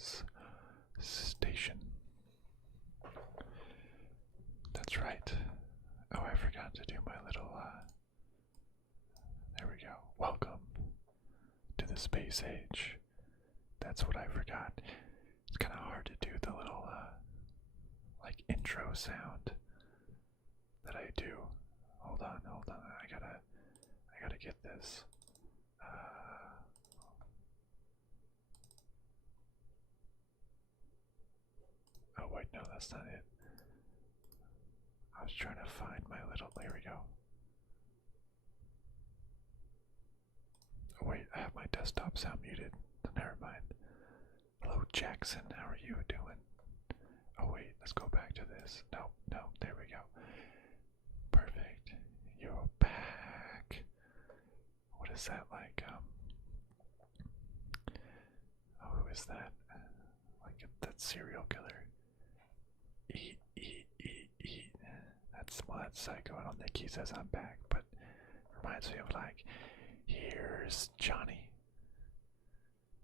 space station. That's right. Oh, I forgot to do my little, there we go. Welcome to the space age. That's what I forgot. It's kind of hard to do the little, like, intro sound that I do. Hold on. I gotta get this. Oh wait, no, that's not it. I was trying to find my little. There we go. Oh wait, I have my desktop sound muted. Never mind. Hello, Jackson. How are you doing? Oh wait, let's go back to this. No, there we go. Perfect. You're back. What is that like? Oh, who is that? Like that serial killer. Eat. That's psycho. I don't think he says I'm back, but reminds me of like, here's Johnny.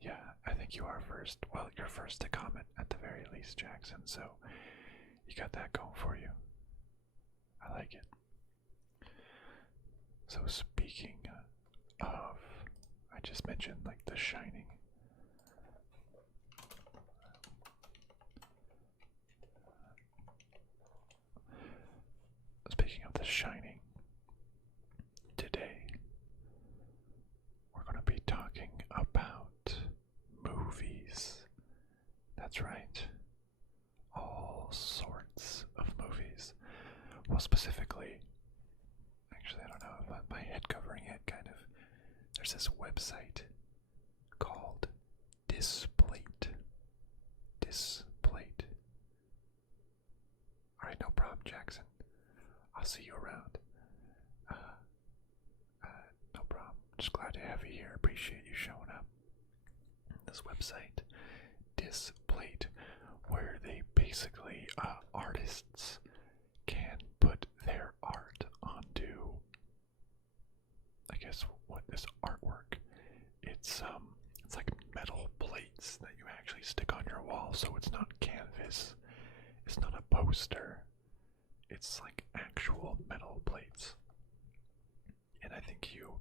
Yeah, I think you are first. Well, you're first to comment at the very least, Jackson, so you got that going for you. I like it. So speaking of, I just mentioned like The Shining. Speaking of The Shining, today we're going to be talking about movies. That's right. All sorts of movies. Well, specifically, actually, I don't know, my head covering it kind of. There's this website called Displate. Alright, no problem, Jackson. I'll see you around. No problem. Just glad to have you here. Appreciate you showing up. This website, Displate, where they basically, artists can put their art onto, I guess, what this artwork. It's like metal plates that you actually stick on your wall, so it's not canvas. It's not a poster. It's like actual metal plates. And I think you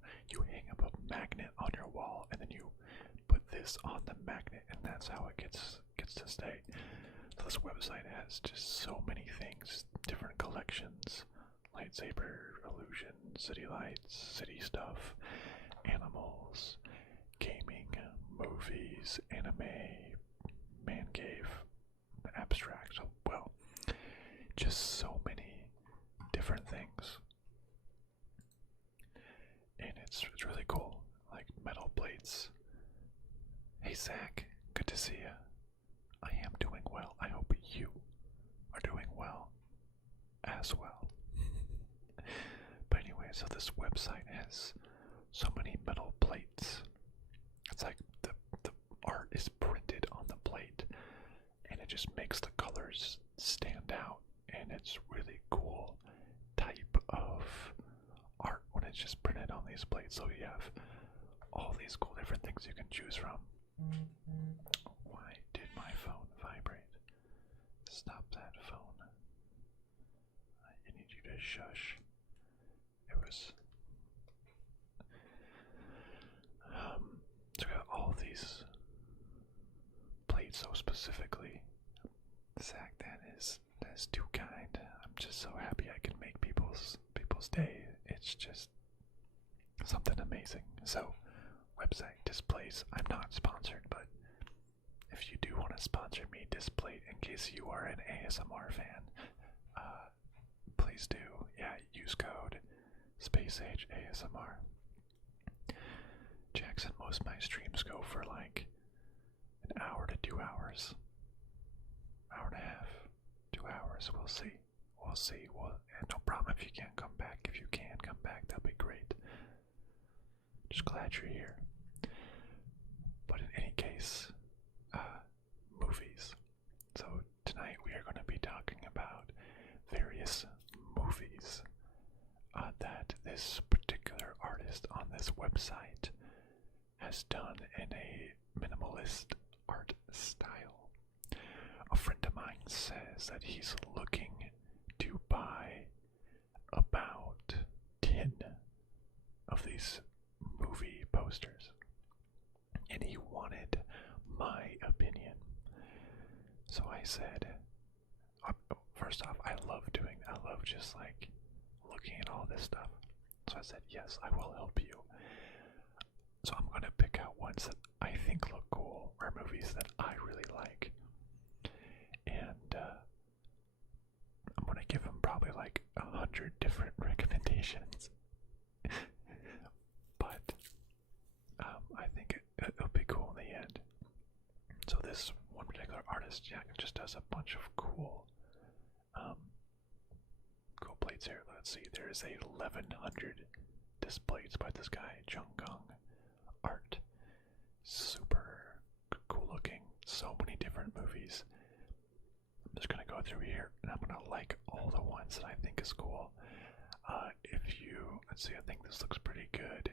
hang up a magnet on your wall, and then you put this on the magnet, and that's how it gets to stay. So this website has just so many things, different collections, lightsaber, illusion, city lights, city stuff, animals, gaming, movies, anime, man cave, abstract. So, well, just so many different things. And it's really cool, like metal plates. Hey Zach, good to see you. I am doing well. I hope you are doing well as well. But anyway, so this website has so many metal plates. It's like the art is printed on the plate, and it just makes the colors stand out, and it's really cool type of art when it's just printed on these plates. So you have all these cool different things you can choose from. Why did my phone vibrate? Stop that phone. I need you to shush. It was so we got all these plates. So specifically, Zach, that's too kind. I'm just so happy I can make people's day. It's just something amazing. So, website Displays. I'm not sponsored, but if you do want to sponsor me, Display, in case you are an ASMR fan, please do. Yeah, use code SpaceAgeASMR. Jackson, most of my streams go for like an hour to 2 hours. Hour and a half, 2 hours. We'll see. And no problem if you can't come back. If you can come back, that'd be great. Just glad you're here. But in any case, movies. So tonight we are going to be talking about various movies that this particular artist on this website has done in a minimalist art style. mine says that he's looking to buy about 10 of these movie posters, and he wanted my opinion. So I said, first off, I love just like looking at all this stuff. So I said, yes, I will help you. So I'm going to pick out ones that I think look cool, or movies that I really like. And I'm going to give him probably like 100 different recommendations. But I think it'll be cool in the end. So this one particular artist, Jack, just does a bunch of cool plates here. Let's see, there's a 1100 displays by this guy, Jung Art. Super cool looking, so many different movies. I'm just gonna go through here and I'm gonna like all the ones that I think is cool. Let's see, I think this looks pretty good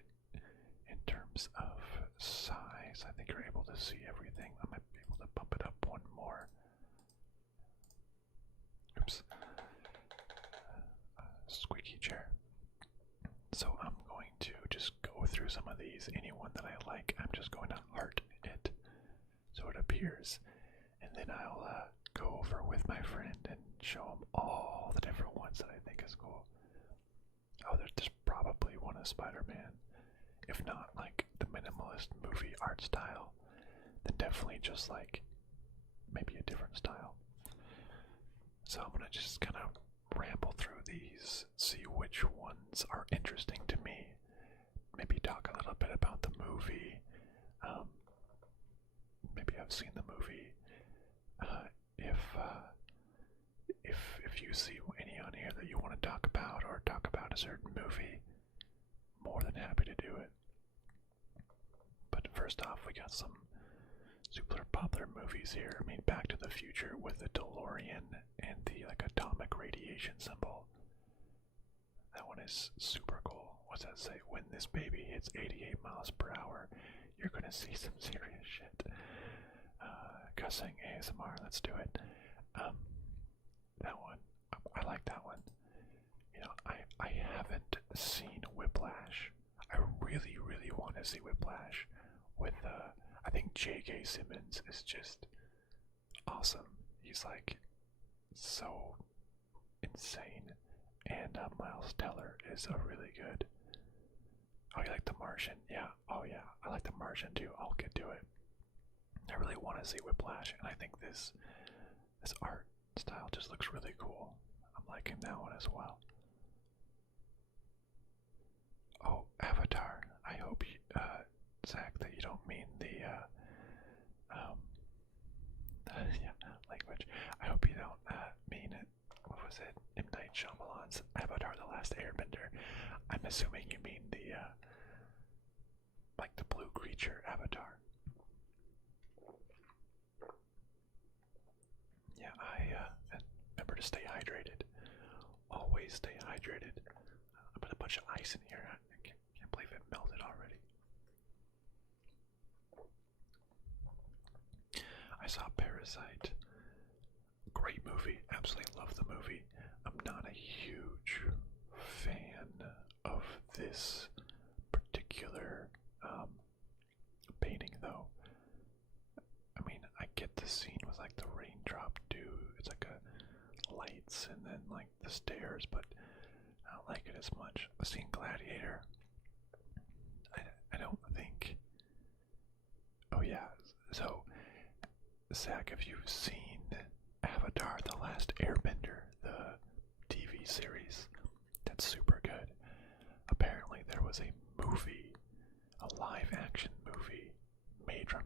in terms of size. I think you're able to see everything. I might be able to bump it up one more. Oops. Squeaky chair. So I'm going to just go through some of these. Anyone that I like, I'm just going to heart it so it appears, and then I'll go over with my friend and show him all the different ones that I think is cool. Oh, there's probably one of Spider-Man. If not like the minimalist movie art style, then definitely just like maybe a different style. So I'm gonna just kind of ramble through these, see which ones are interesting to me, maybe talk a little bit about the movie. Maybe I've seen the movie. If you see any on here that you want to talk about, or talk about a certain movie, more than happy to do it. But first off, we got some super popular movies here. I mean, Back to the Future with the DeLorean and the like atomic radiation symbol. That one is super cool. What's that say? When this baby hits 88 miles per hour, you're gonna see some serious shit. Cussing ASMR, let's do it. That one, I like that one. You know, I haven't seen Whiplash. I really, really want to see Whiplash with, I think J.K. Simmons is just awesome. He's like so insane. And Miles Teller is a really good. Oh, you like The Martian? Yeah. Oh, yeah. I like The Martian too. I'll get to it. I really want to see Whiplash, and I think this art style just looks really cool. I'm liking that one as well. Oh, Avatar. I hope, Zach, that you don't mean the, yeah, language. I hope you don't, mean it. What was it? M. Night Shyamalan's Avatar: The Last Airbender. I'm assuming you mean the, like the blue creature Avatar. Yeah, remember to stay hydrated. Always stay hydrated. I put a bunch of ice in here. I can't believe it melted already. I saw Parasite. Great movie. Absolutely love the movie. I'm not a huge fan of this particular painting, though. I mean, I get the scene with like the raindrop dew. It's like a lights and then like the stairs, but I don't like it as much. I've seen Gladiator. I don't think. Oh yeah. So, Zach, have you seen Avatar: The Last Airbender, the TV series? That's super good. Apparently, there was a movie, a live-action movie made from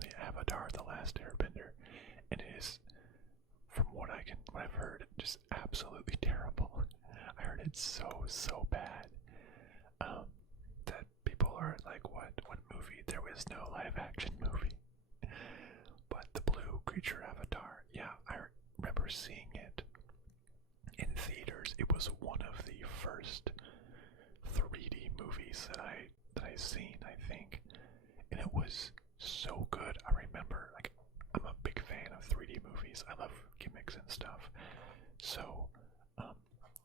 the Avatar: The Last Airbender, and it is, from what I've heard, just absolutely terrible. I heard it's so bad that people are like, what movie? There was no live-action movie. But the blue creature Avatar, yeah, I remember seeing it in theaters. It was one of the first 3D movies that I seen, I think, and it was so good. I remember, like, I'm a big fan of 3D movies. movies. I love gimmicks and stuff. So,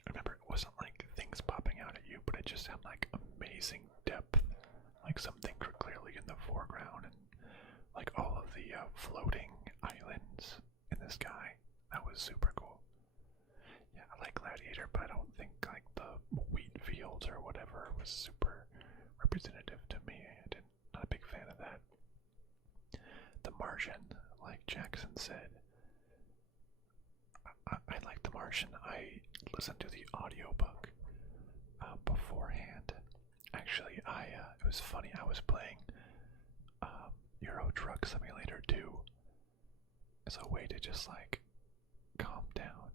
remember, it wasn't like things popping out at you, but it just had like amazing depth, like something clearly in the foreground, and like all of the floating islands in the sky. That was super cool. Yeah, I like Gladiator, but I don't think like the wheat fields or whatever was super representative to me. Not a big fan of that. The Martian, like Jackson said, I like The Martian. I listened to the audiobook beforehand. Actually, it was funny. I was playing Euro Truck Simulator 2 as a way to just like calm down.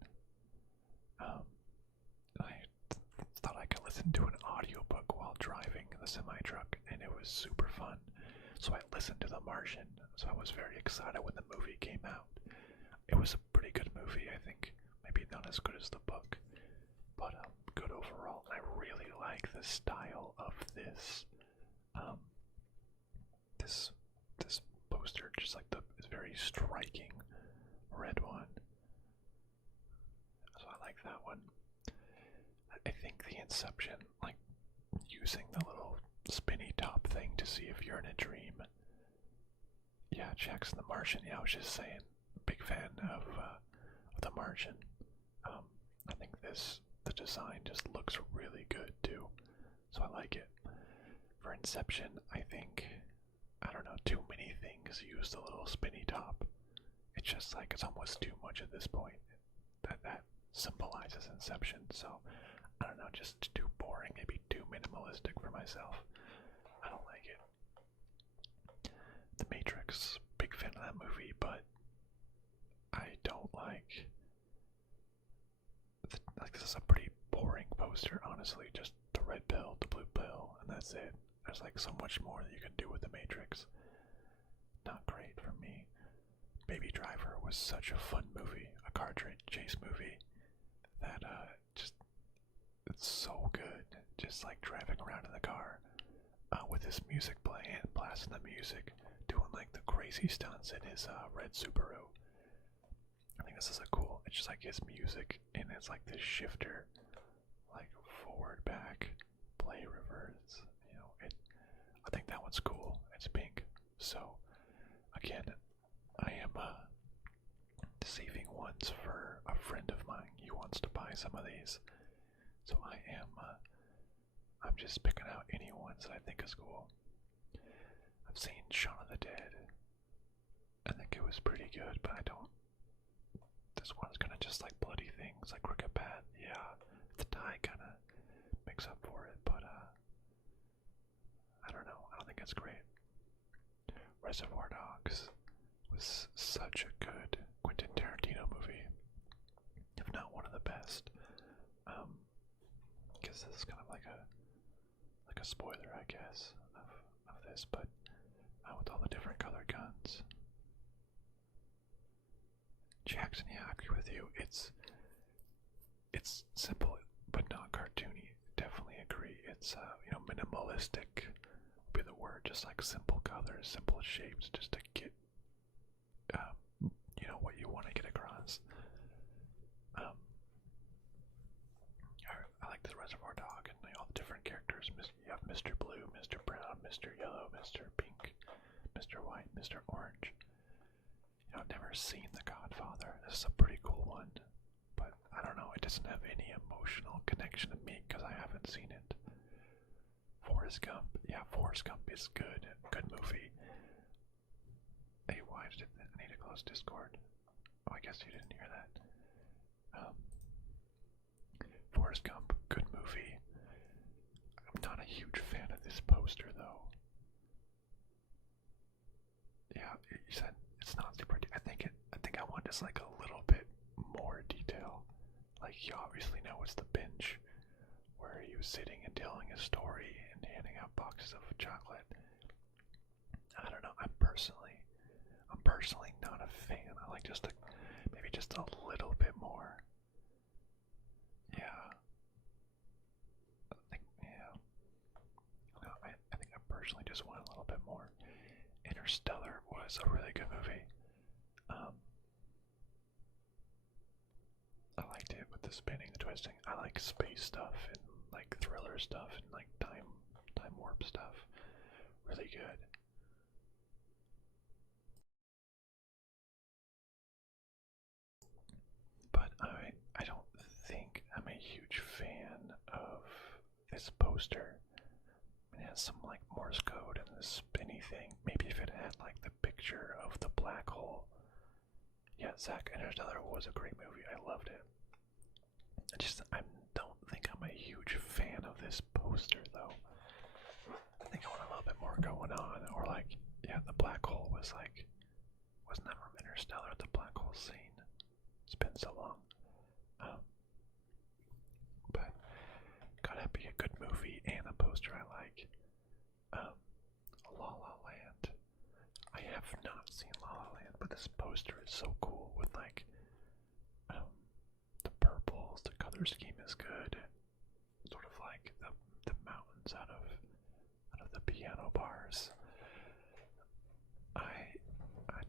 I thought I could listen to an audiobook while driving the semi-truck, and it was super fun. So I listened to The Martian, so I was very excited when the movie came out. It was a pretty good movie, I think. Maybe not as good as the book, but good overall. I really like the style of this this poster, just like this very striking red one. So I like that one. I think the Inception, like using the little spinny top thing to see if you're in a dream. Yeah, Jackson the Martian. Yeah, I was just saying, big fan of the Martian. I think the design just looks really good too, so I like it. For Inception, I think, I don't know, too many things use the little spinny top. It's just like, it's almost too much at this point. That symbolizes Inception, so I don't know, just too boring, maybe too minimalistic for myself. I don't like it. The Matrix, big fan of that movie, but I don't like this is a pretty boring poster, honestly. Just the red pill, the blue pill, and that's it. There's like so much more that you can do with the Matrix. Not great for me. Baby Driver was such a fun movie, a car chase movie, that it's so good. Just like driving around in the car with his music playing, blasting the music, doing like the crazy stunts in his red Subaru. I think this is a cool, it's just like his music, and it's like this shifter, like forward, back, play, reverse, I think that one's cool. It's pink. So, again, I am saving ones for a friend of mine. He wants to buy some of these. So I'm just picking out any ones that I think is cool. I've seen Shaun of the Dead. I think it was pretty good, but I don't. This one's gonna just like bloody things, like Cricket Bat. Yeah, the dye kind of makes up for it, but I don't know. I don't think it's great. Reservoir Dogs was such a good Quentin Tarantino movie, if not one of the best. Guess this is kind of like a spoiler, I guess, of this, but with all the different colored guns. Jackson, yeah, I agree with you. It's simple but not cartoony. Definitely agree. It's minimalistic would be the word. Just like simple colors, simple shapes, just to get what you want to get across. I like the Reservoir Dog and all the different characters. You have Mr. Blue, Mr. Brown, Mr. Yellow, Mr. Pink, Mr. White, Mr. Orange. I've never seen The Godfather. This is a pretty cool one, but I don't know, it doesn't have any emotional connection to me because I haven't seen it. Forrest Gump, yeah, Forrest Gump is good. Good movie. Hey, why did I need to close Discord? Oh, I guess you didn't hear that. Forrest Gump, good movie. I'm not a huge fan of this poster though. Yeah, you said it's not super. I think I want just like a little bit more detail. Like you obviously know it's the bench where he was sitting and telling a story and handing out boxes of chocolate. I don't know. I'm personally not a fan. I like maybe just a little bit more. Yeah. I think I personally just want a little bit more. Interstellar was a really good movie. the spinning, the twisting. I like space stuff and like thriller stuff and like time warp stuff. Really good. But I don't think I'm a huge fan of this poster. It has some like Morse code and the spinny thing. Maybe if it had like the picture of the black hole. Yeah, Zack Interstellar was a great movie. I loved it. I don't think I'm a huge fan of this poster though. I think I want a little bit more going on. Or like, yeah, the black hole was like, wasn't that from Interstellar, the black hole scene? It's been so long. But gotta be a good movie and a poster I like. La La Land. I have not seen La La Land, but this poster is so cool with like the purples. The color scheme is good. Sort of like the mountains out of the piano bars. I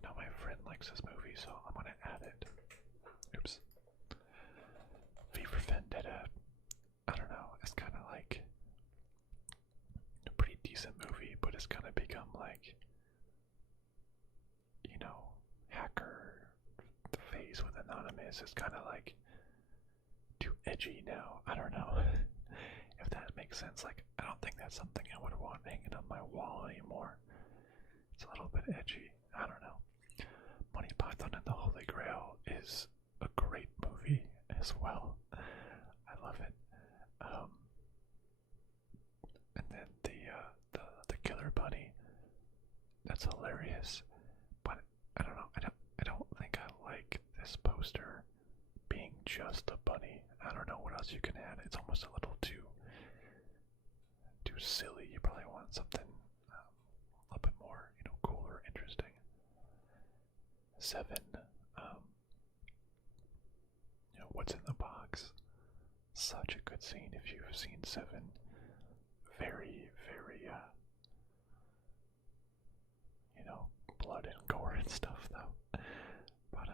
know my friend likes this movie, so I'm gonna add it. Oops. V for Vendetta. I don't know. It's kind of like a pretty decent movie, but it's kind of become like, you know, hacker phase with Anonymous. It's kind of like too edgy now. I don't know if that makes sense. Like, I don't think that's something I would want hanging on my wall anymore. It's a little bit edgy. I don't know. Monty Python and the Holy Grail is a great movie as well. I love it. And then the Killer Bunny. That's hilarious. But I don't know. I don't think I like this poster being just a bunny. I don't know what else you can add. It's almost a little too silly. You probably want something a little bit more, you know, cooler, interesting. 7. You know, what's in the box? Such a good scene if you've seen 7. Very, very, you know, blood and gore and stuff, though. But,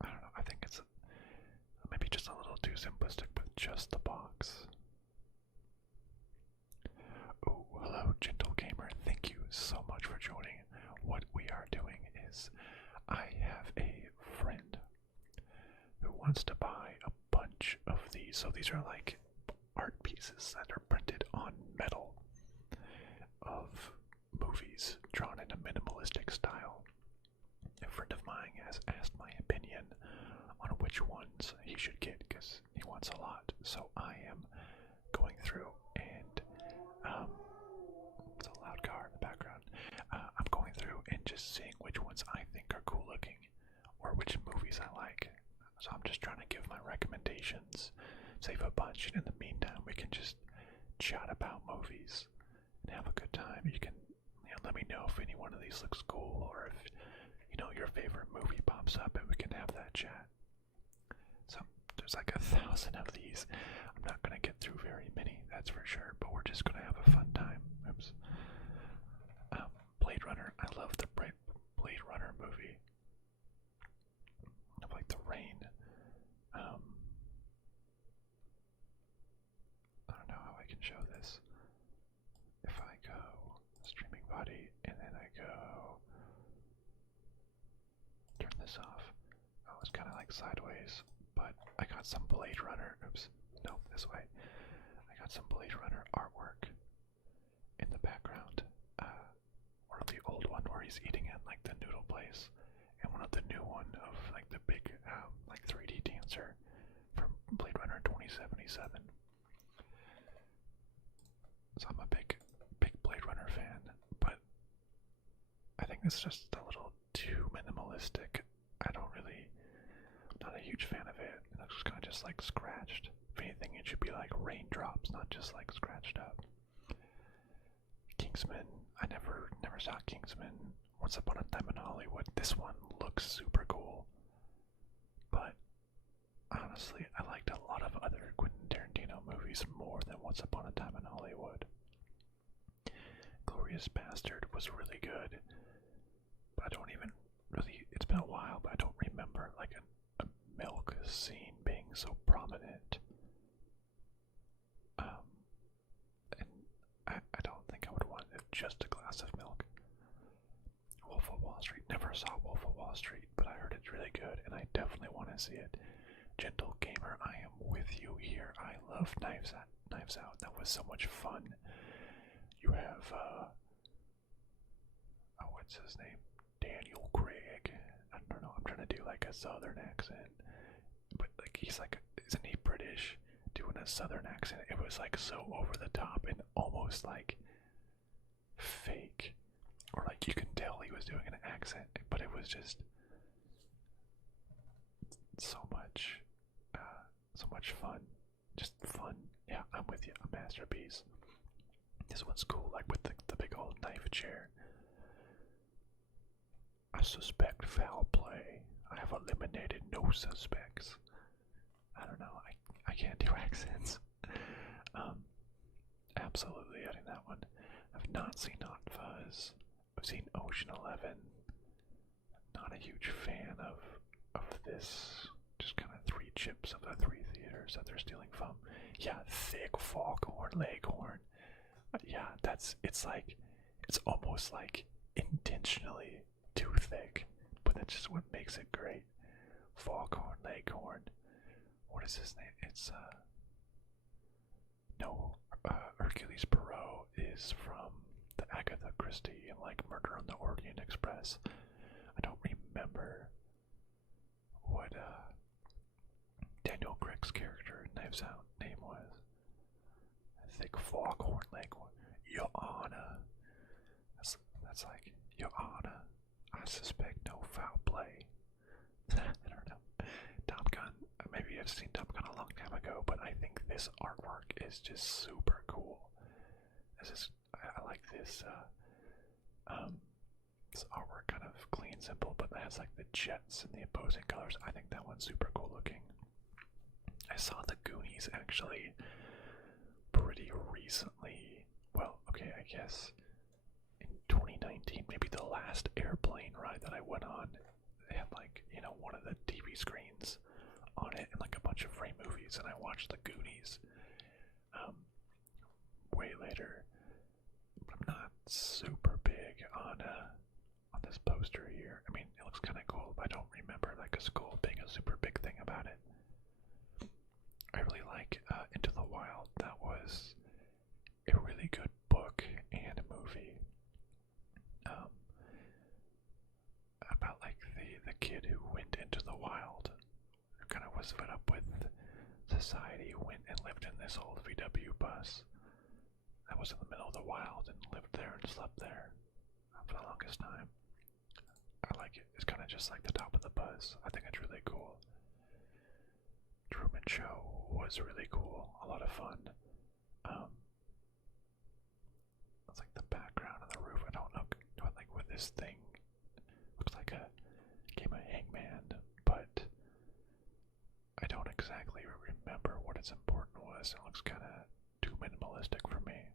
I don't know, I think it's maybe just a little too simplistic with just the box. Oh, hello, Gentle Gamer. Thank you so much for joining. What we are doing is I have a friend who wants to buy a bunch of these. So these are like art pieces that are printed on metal of movies drawn in a minimalistic style. A friend of mine has asked my opinion on which ones he should get because he wants a lot. So I am going through and it's a loud car in the background. I'm going through and just seeing which ones I think are cool looking or which movies I like. So I'm just trying to give my recommendations, save a bunch, and in the meantime we can just chat about movies and have a good time. You can, you know, let me know if any one of these looks cool or if, you know, your favorite movie pops up and we can have that chat. So there's like 1,000 of these. I'm not gonna get through very many, that's for sure, but we're just gonna have a fun time. Oops. Blade Runner. I love the Blade Runner movie. Of like the rain. I don't know how I can show this. If I go streaming body and then I go turn this off. Oh, it's kind of like sideways, but I got some Blade Runner. Oops, no, this way. I got some Blade Runner artwork in the background. One of the old one where he's eating at like the noodle place, and one of the new one of like the big like 3D dancer from Blade Runner 2077. So I'm a big Blade Runner fan, but I think this is just a little too minimalistic. I'm not a huge fan of it. It looks kind of just like scratched. If anything, it should be like raindrops, not just like scratched up. Kingsman. I never saw Kingsman. Once Upon a Time in Hollywood. This one looks super cool, but honestly, I liked a lot of other Quentin Tarantino movies more than Once Upon a Time in Hollywood. Glorious Bastard was really good, but I don't even really. It's been a while, but I don't remember like a milk scene see it. Gentle Gamer, I am with you here. I love Knives Out. That was so much fun. You have, what's his name? Daniel Craig. I don't know, I'm trying to do like a southern accent. But like, isn't he British? Doing a southern accent. It was like so over the top and almost like fake. Or like you can tell he was doing an accent, but it was just so much fun. Just fun. Yeah, I'm with you. A masterpiece. This one's cool, like with the big old knife chair. I suspect foul play. I have eliminated no suspects. I don't know. I can't do accents. Absolutely adding that one. I've not seen Hot Fuzz. I've seen Ocean 11. Not a huge fan of this. Just kind of 3 chips of the 3 theaters that they're stealing from. Yeah, thick foghorn leghorn. Yeah, it's almost like intentionally too thick, but that's just what makes it great. Foghorn leghorn. What is his name? It's Hercules Poirot is from the Agatha Christie and like Murder on the Orient Express. I don't remember what Daniel Craig's character in Knives Out name was. I think Foghorn Leghorn. Your Honor. That's like, Your Honor, I suspect no foul play. I don't know. Top Gun. Maybe I've seen Top Gun a long time ago, but I think this artwork is just super cool. I like this. This artwork kind of clean, simple, but it has like the jets and the opposing colors. I think that one's super cool looking. I saw the Goonies actually pretty recently. Well, okay, I guess in 2019, maybe the last airplane ride that I went on, they had like, one of the TV screens on it and like a bunch of free movies, and I watched the Goonies way later. But I'm not super big on this poster here. I mean, it looks kind of cool, but I don't remember like a school being a super big thing about it. I really like Into the Wild. That was a really good book and a movie about like the kid who went into the wild, who kind of was fed up with society, went and lived in this old VW bus that was in the middle of the wild and lived there and slept there for the longest time. I like it. It's kind of just like the top of the bus. I think it's really cool. Truman Show was really cool. A lot of fun. It's like the background on the roof. I don't know what like with this thing. Looks like a game of Hangman, but I don't exactly remember what its important was. It looks kind of too minimalistic for me.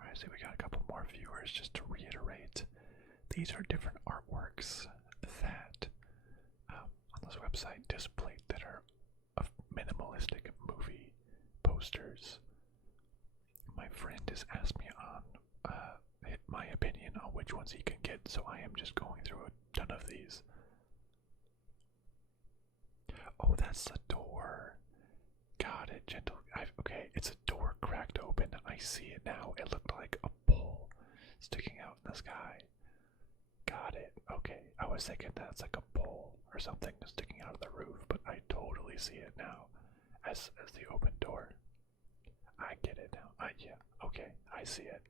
Alright, so we got a couple more viewers. Just to reiterate, these are different artworks that on this website displayed that are of minimalistic movie posters. My friend has asked me on my opinion on which ones he can get, so I am just going through a ton of these. Oh, that's the door. Got it, gentle. Okay, it's a door cracked open. I see it now. It looked like a pole sticking out in the sky. Got it. Okay, I was thinking that's like a pole or something sticking out of the roof, but I totally see it now as the open door. I get it now. Yeah, okay, I see it.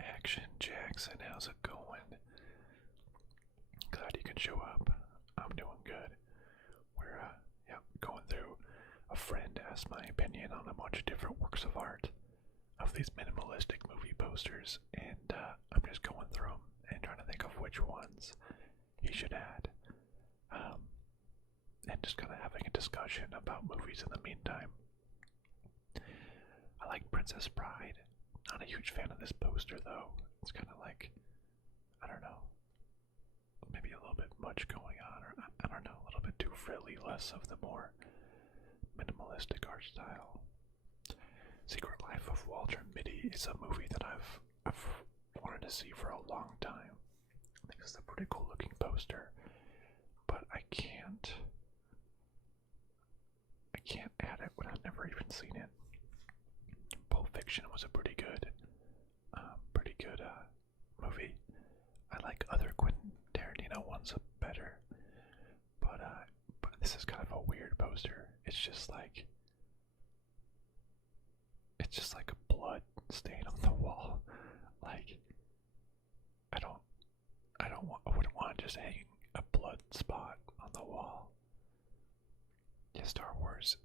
Action Jackson, how's it going? Glad you can show up. I'm doing good. We're going through. A friend asked my opinion on a bunch of different works of art of these minimalistic movie posters, and I'm just going through them and trying to think of which ones he should add. And just kind of having a discussion about movies in the meantime. I like Princess Bride. Not a huge fan of this poster though. It's kind of like, I don't know, maybe a little bit much going on, or I don't know, a little bit too frilly, less of the more minimalistic art style. Secret Life of Walter Mitty is a movie that I've wanted to see for a long time. I think it's a pretty cool looking poster, but I can't add it when I've never even seen it. Pulp Fiction was a pretty good movie. I like other Quentin Tarantino ones better, but this is kind of a weird poster. It's just like a blood stain on the wall. Like I wouldn't want to just hang a blood spot on the wall. Yeah, Star Wars.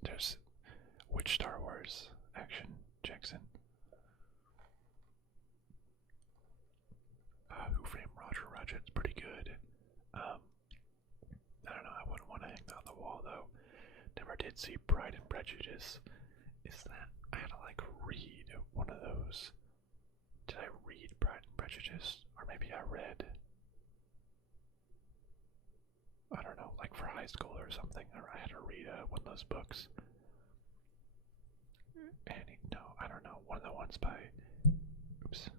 Which Star Wars? Action Jackson. Who Framed Roger Rabbit? It's pretty good. I don't know. I wouldn't want to hang that on the wall though. Never did see Pride and Prejudice. Is that I had to like read one of those? Did I read Pride and Prejudice, or maybe I read? I don't know, like for high school or something. Or I had to read one of those books. No, I don't know. One of the ones by. Oops.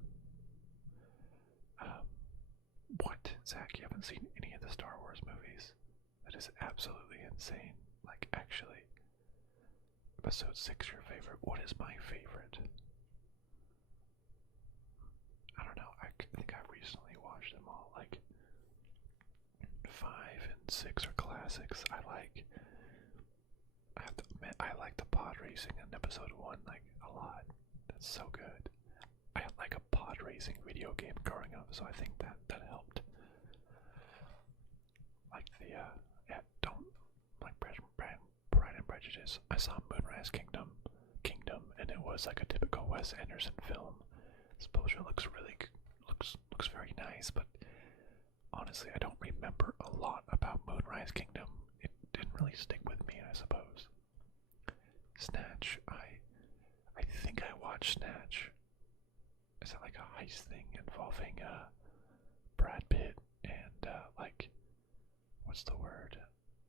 What, Zach? You haven't seen any of the Star Wars movies? That is absolutely insane. Like, actually, Episode 6 your favorite. What is my favorite? I don't know. I think I recently watched them all. Like, 5 and 6 are classics. I have to admit, I like the pod racing in Episode 1 like a lot. That's so good. I had like a pod racing video game growing up, so I think that helped. Like don't like Pride and Prejudice. I saw Moonrise Kingdom, and it was like a typical Wes Anderson film. This poster looks very nice, but honestly, I don't remember a lot about Moonrise Kingdom. It didn't really stick with me, I suppose. Snatch. I think I watched Snatch. Is that like a heist thing involving Brad Pitt and like what's the word?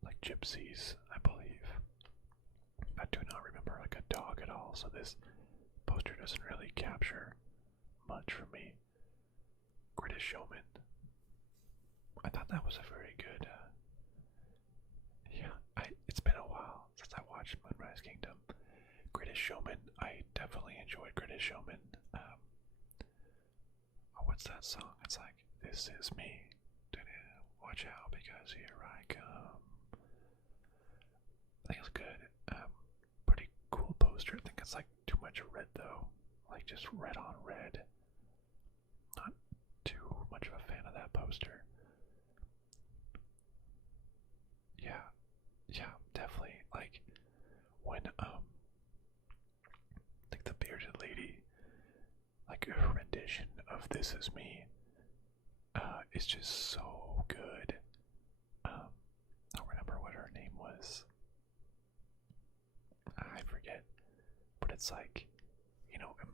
Like gypsies, I believe. I do not remember like a dog at all, so this poster doesn't really capture much for me. Greatest Showman. I thought that was a very good it's been a while since I watched Moonrise Kingdom. Greatest Showman, I definitely enjoyed Greatest Showman. What's that song? It's like, this is me. Watch out because here I come. I think it's good. Pretty cool poster. I think it's like too much red though. Like just red on red. Not too much of a fan of that poster. Yeah, definitely. Like when like the bearded lady, like her rendition of This Is Me, is just so good. I don't remember what her name was. I forget. But it's like,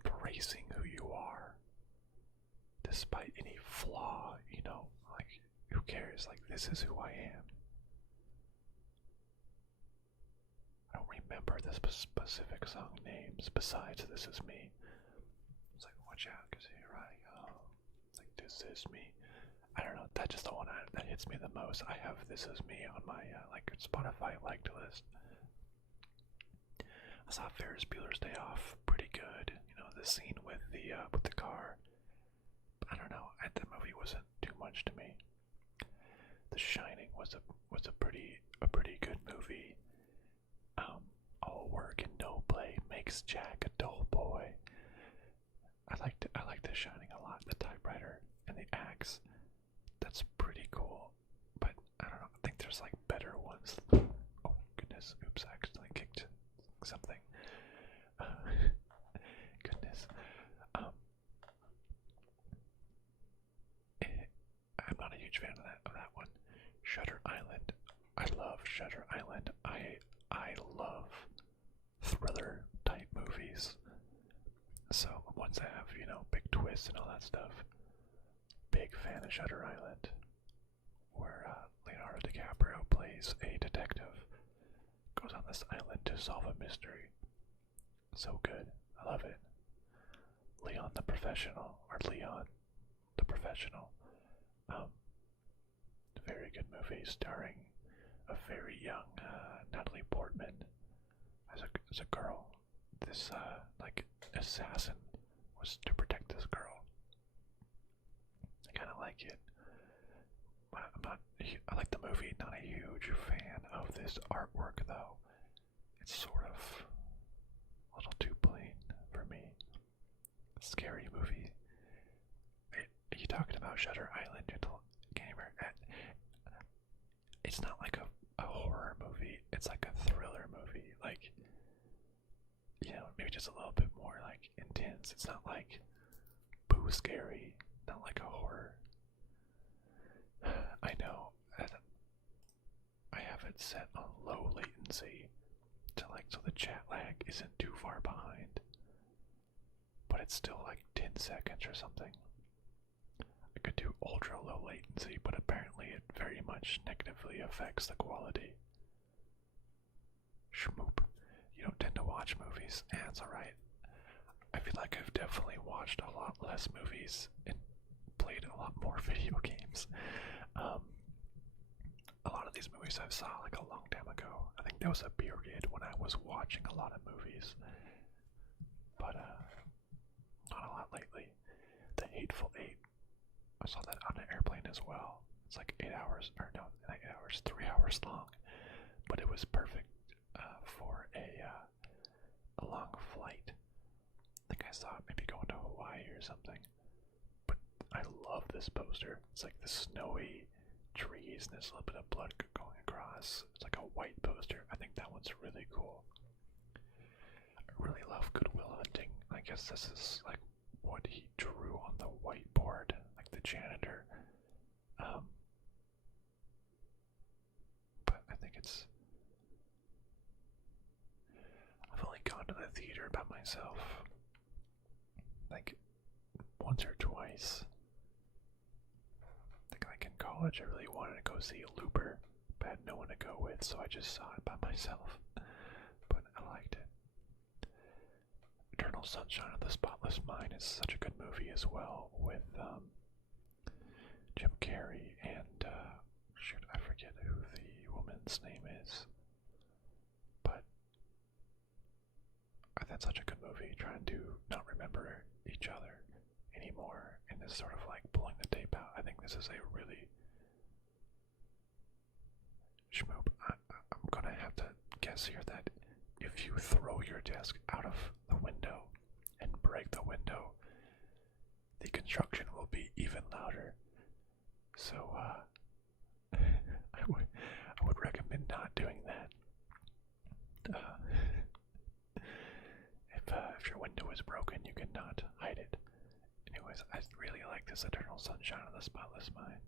embracing who you are, despite any flaw, like, who cares? Like, this is who I am. I don't remember the specific song names besides This Is Me. It's like, watch out, because here I go. It's like, this is me. I don't know, that's just the one that hits me the most. I have This Is Me on my, like, Spotify liked list. I saw Ferris Bueller's Day Off, pretty good. The scene with the car. I don't know, that movie wasn't too much to me. The Shining was a pretty good movie. All work and no play makes Jack a dull boy. I like The Shining a lot. The typewriter and the axe. That's pretty cool. But I don't know. I think there's like better ones. Oh goodness! Oops! I accidentally kicked something. Goodness. I'm not a huge fan of that one. Shutter Island. I love Shutter Island. I love thriller type movies. So ones that have, big twists and all that stuff. Big fan of Shutter Island, where Leonardo DiCaprio plays a detective, goes on this island to solve a mystery. So good. I love it. Leon the Professional, or Leon the Professional. Very good movie starring a very young Natalie Portman as a girl. This like assassin was to protect this girl. I kind of like it. I like the movie. Not a huge fan of this artwork though. It's sort of a little too plain for me. Scary movie. Are you talking about Shutter Island, Gentle Gamer? It's not like a horror movie. It's like a thriller movie. Like, you know, maybe just a little bit more like intense. It's not like boo scary. Not like a horror. I know. I have it set on low latency so the chat lag isn't too far behind. But it's still like 10 seconds or something. I could do ultra low latency, but apparently it very much negatively affects the quality. Schmoop. You don't tend to watch movies, and it's alright. I feel like I've definitely watched a lot less movies and played a lot more video games. A lot of these movies I saw like a long time ago. I think there was a period when I was watching a lot of movies, but not a lot lately. The Hateful Eight, I saw that on an airplane as well. It's like 8 hours, or no, not 8 hours, 3 hours long, but it was perfect for a long flight. I think I saw it maybe going to Hawaii or something. But I love this poster. It's like the snowy trees and there's a little bit of blood going across. It's like a white poster. I think that one's really cool. I really love Good Will Hunting. I guess this is like what he drew on the whiteboard, like the janitor. But I think I've only gone to the theater by myself like once or twice. I think like in college I really wanted to go see Looper, but I had no one to go with, so I just saw it by myself. But I liked it. Eternal Sunshine of the Spotless Mind is such a good movie as well, with Jim Carrey and shoot, I forget who the woman's name is, but that's such a good movie. Trying to not remember each other anymore, and this sort of like pulling the tape out. I think this is a really schmoop. I'm gonna have to guess here that if you throw your desk out of the window and break the window, the construction will be even louder. So I would recommend not doing that. If your window is broken, you cannot hide it. Anyways, I really like this Eternal Sunshine of the Spotless Mind.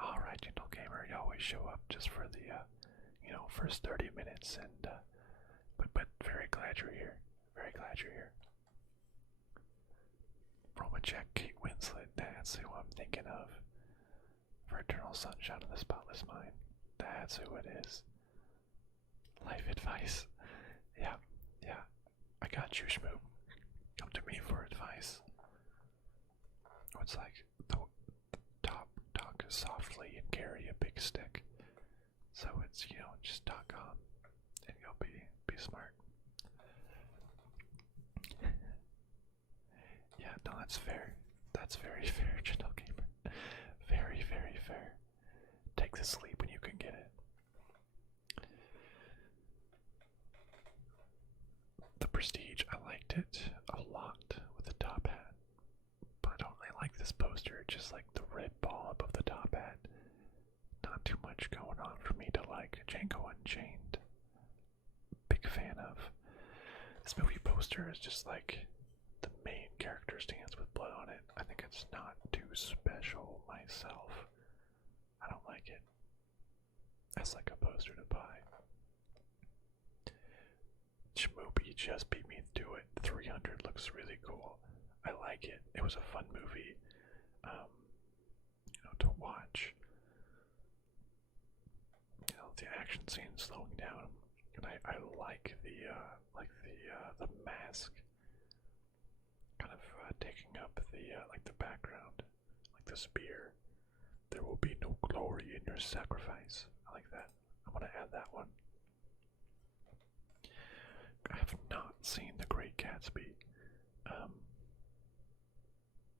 Alright, Gentle Gamer, you always show up just for the, first 30 minutes, and, but very glad you're here. Very glad you're here. Roma check, Kate Winslet, that's who I'm thinking of. For Eternal Sunshine of the Spotless Mind. That's who it is. Life advice. Yeah. I got you, Schmoop. Come to me for advice. Oh, it's like the top talk softly and carry a big stick. So it's, just talk on and you'll be smart. Yeah, no, that's fair. That's very fair, Gentle Gamer. Very, very fair. Take the sleep when you can get it. The Prestige, I liked it a lot with the top hat, but I don't really like this poster. Just like the red ball above the top hat. Not too much going on for me to like. Django Unchained, big fan of. This movie poster is just like the main character stands with blood on it. I think it's not too special myself. I don't like it. That's like a poster to buy. Shmoopy just beat me to it. 300 looks really cool. I like it. It was a fun movie, to watch. The action scene slowing down, and I like the mask. Kind of up the like the background, like the spear. There will be no glory in your sacrifice. I like that. I'm gonna add that one. I have not seen The Great Gatsby,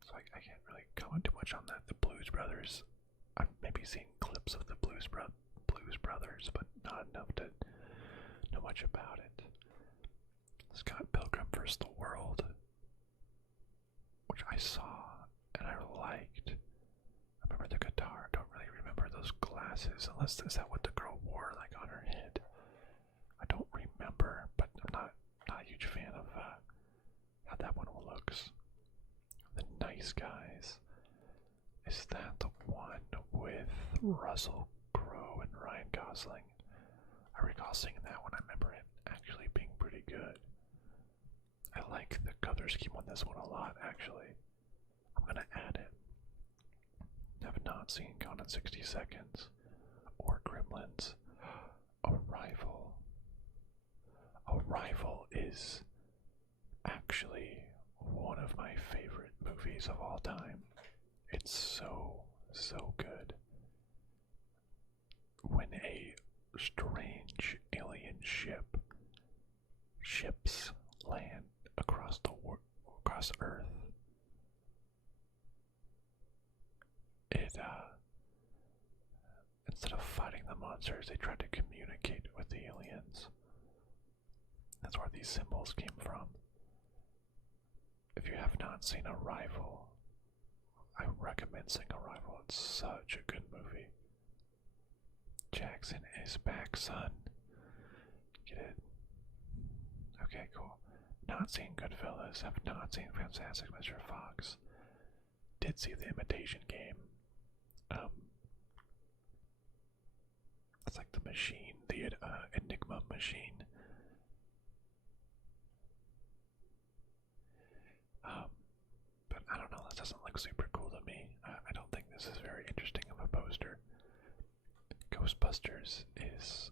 so I can't really comment too much on that. The Blues Brothers, I've maybe seen clips of the Blues Brothers, but not enough to know much about it. Scott Pilgrim vs. the World, which I saw and I liked. I remember the guitar. I don't really remember those glasses, unless is that what the girl wore, like on her head. I don't remember, but I'm not a huge fan of how that one looks. The Nice Guys. Is that the one with Russell Crowe and Ryan Gosling? I recall seeing that one. I remember it actually being pretty good. I like the color scheme on this one a lot, actually. I'm gonna add it. Have not seen Gone in 60 Seconds or Gremlins. Arrival. Arrival is actually one of my favorite movies of all time. It's so good. When a strange alien ships land across Earth, it instead of fighting the monsters, they try to communicate with the aliens. That's where these symbols came from. If you have not seen Arrival, I recommend seeing Arrival. It's such a good movie. Jackson is back, son. Get it? Okay, cool. Not seen Goodfellas. Have not seen Fantastic Mr. Fox. Did see The Imitation Game. It's like the machine, the Enigma machine. But I don't know, this doesn't look super cool to me. I don't think this is very interesting of a poster. Ghostbusters is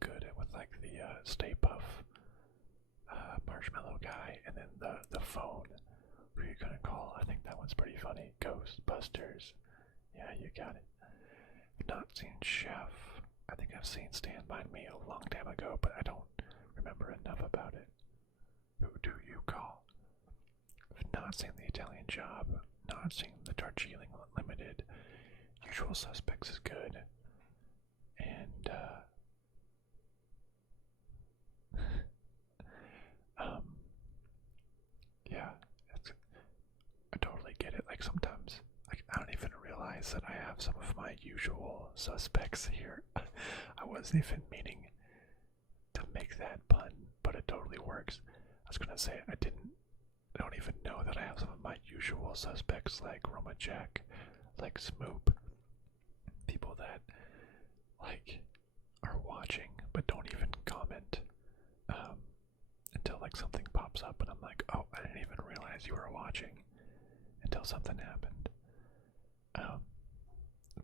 good with like the Stay Puft marshmallow guy, and then the phone. Who are you gonna call? I think that one's pretty funny. Ghostbusters. Yeah, you got it. I've not seen Chef. I think I've seen Stand By Me a long time ago, but I don't remember enough about it. Who do you call? I've not seen The Italian Job. Not seen The Darjeeling Limited. Usual Suspects is good. And yeah, I totally get it. Like sometimes, like I don't even realize that I have some of my usual suspects here. I wasn't even meaning to make that pun, but it totally works. I was gonna say I don't even know that I have some of my usual suspects like Roma Jack, like Smoop, people that like are watching but don't even comment until like something pops up and I'm like, oh, I didn't even realize you were watching until something happened.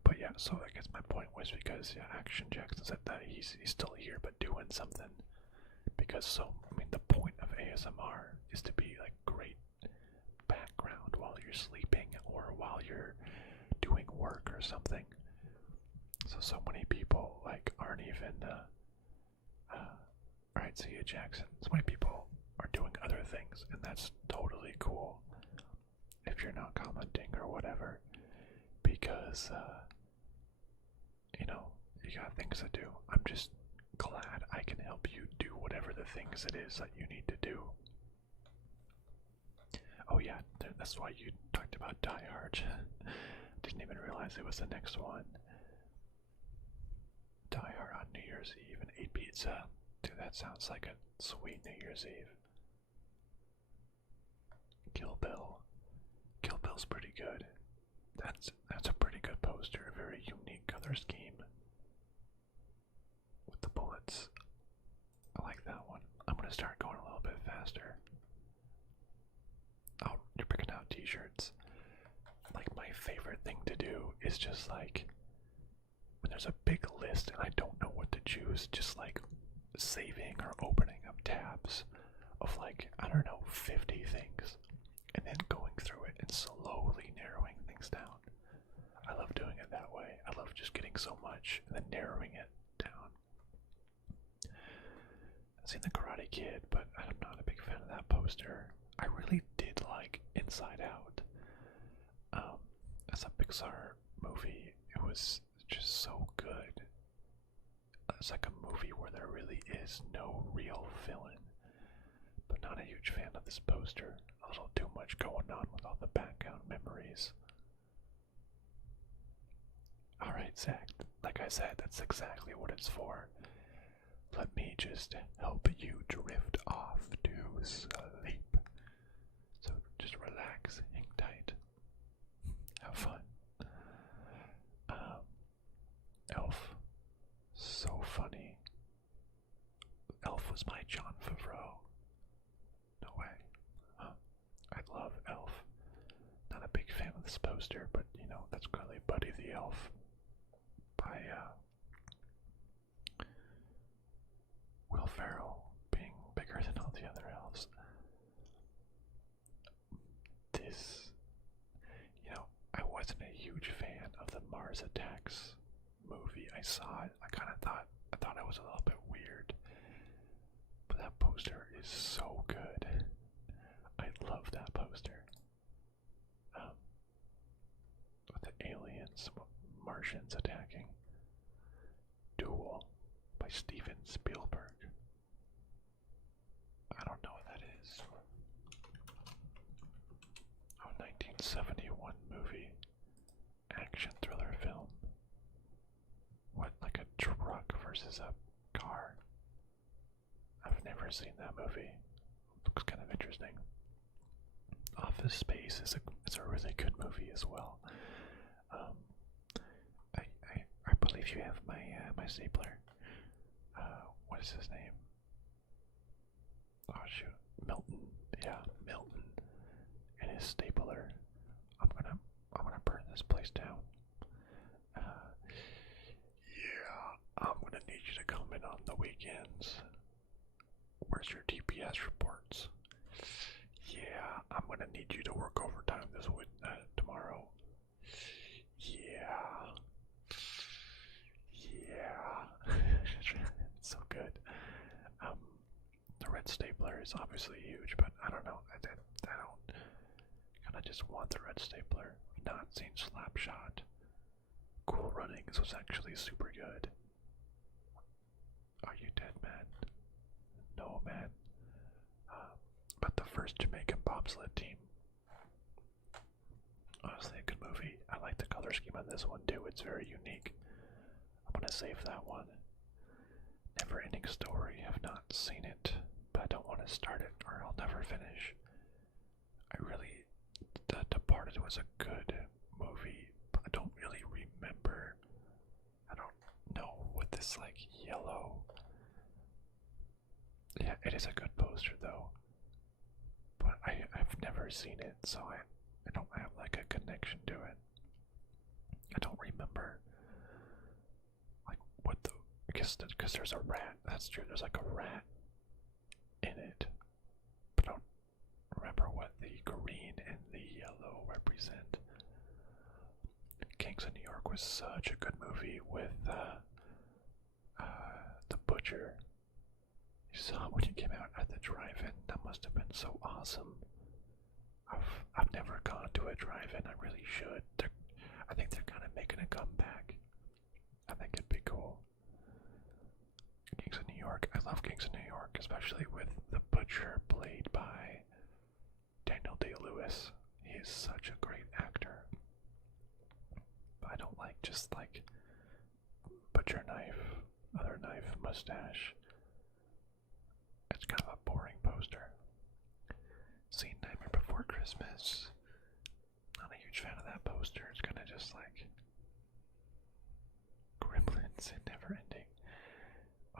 But yeah, so I guess my point was because Action Jackson said that he's still here but doing something. Because I mean, the point of ASMR is to be like great background while you're sleeping or while you're doing work or something. So many people like aren't even alright, see you, Jackson. So many people are doing other things, and that's totally cool if you're not commenting or whatever, because you know, you got things to do. I'm just glad I can help you do whatever the things it is that you need to do. Oh yeah, that's why you talked about Die Hard. Didn't even realize it was the next one. Die Hard on New Year's Eve and ate pizza. Dude, that sounds like a sweet New Year's Eve. Kill Bill. Kill Bill's pretty good. That's a pretty good poster. A very unique color scheme with the bullets. I like that one. I'm gonna start going a little bit faster. Oh, you're picking out t-shirts. Like my favorite thing to do is just like when there's a big list and I don't know what to choose, just like saving or opening up tabs of like, I don't know, 50 things and then going through it and slowly narrowing things down. I love doing it that way. I love just getting so much and then narrowing it down. I've seen The Karate Kid, but I'm not a big fan of that poster. I really did like Inside Out. As a Pixar movie, it was just so good. It's like a movie where there really is no real villain. But not a huge fan of this poster. A little too much going on with all the background memories. Alright, Zach, like I said, that's exactly what it's for. Let me just help you drift off to sleep. So just relax, hang tight, have fun. Elf, so funny. Elf was my John Favreau. No way. Huh. I love Elf. Not a big fan of this poster, but you know, that's clearly Buddy the Elf by Will Ferrell being bigger than all the other elves. This, you know, I wasn't a huge fan of the Mars Attacks movie. I saw it, I thought it was a little bit weird, but that poster is so good. I love that poster. With the aliens, Martians attacking. Duel by Steven Spielberg. I don't know what that is. Oh, 1971 movie. Action thriller film. What, like a truck versus a car? I've never seen that movie. Looks kind of interesting. Office Space is a really good movie as well. I believe you have my my stapler. What is his name? Oh shoot, Milton. Yeah, Milton. And his stapler. I'm gonna burn this place down. Yeah, I'm gonna need you to come in on the weekends. Where's your DPS reports? Yeah, I'm gonna need you to work overtime tomorrow. Yeah. It's so good. The red stapler is obviously huge, but I don't know. I don't kind of just want the red stapler. I've not seen Slapshot. Cool Runnings was actually super good. Are you dead, man? No, man. But the first Jamaican bobsled team. Honestly, a good movie. I like the color scheme on this one too. It's very unique. I'm gonna save that one. Never Ending Story. Have not seen it, but I don't want to start it or I'll never finish. The Departed was a good movie, but I don't really remember. I don't know what this like yellow. Yeah, it is a good poster though, but I've never seen it, so I don't have like a connection to it. I don't remember like what the, I guess because there's a rat. That's true. There's like a rat in it, but I don't remember what the green and the yellow represent. Kings of New York was such a good movie with the butcher. You saw it when you came out at the drive-in. That must have been so awesome. I've never gone to a drive-in. I really should. I think they're kind of making a comeback. I think it'd be cool. Kings of New York. I love Kings of New York, especially with the butcher played by Daniel Day-Lewis. He is such a great actor. But I don't like just like butcher knife, other knife, mustache. It's kind of a boring poster. Seen Nightmare Before Christmas. Not a huge fan of that poster. It's kind of just like Gremlins and Never Ending.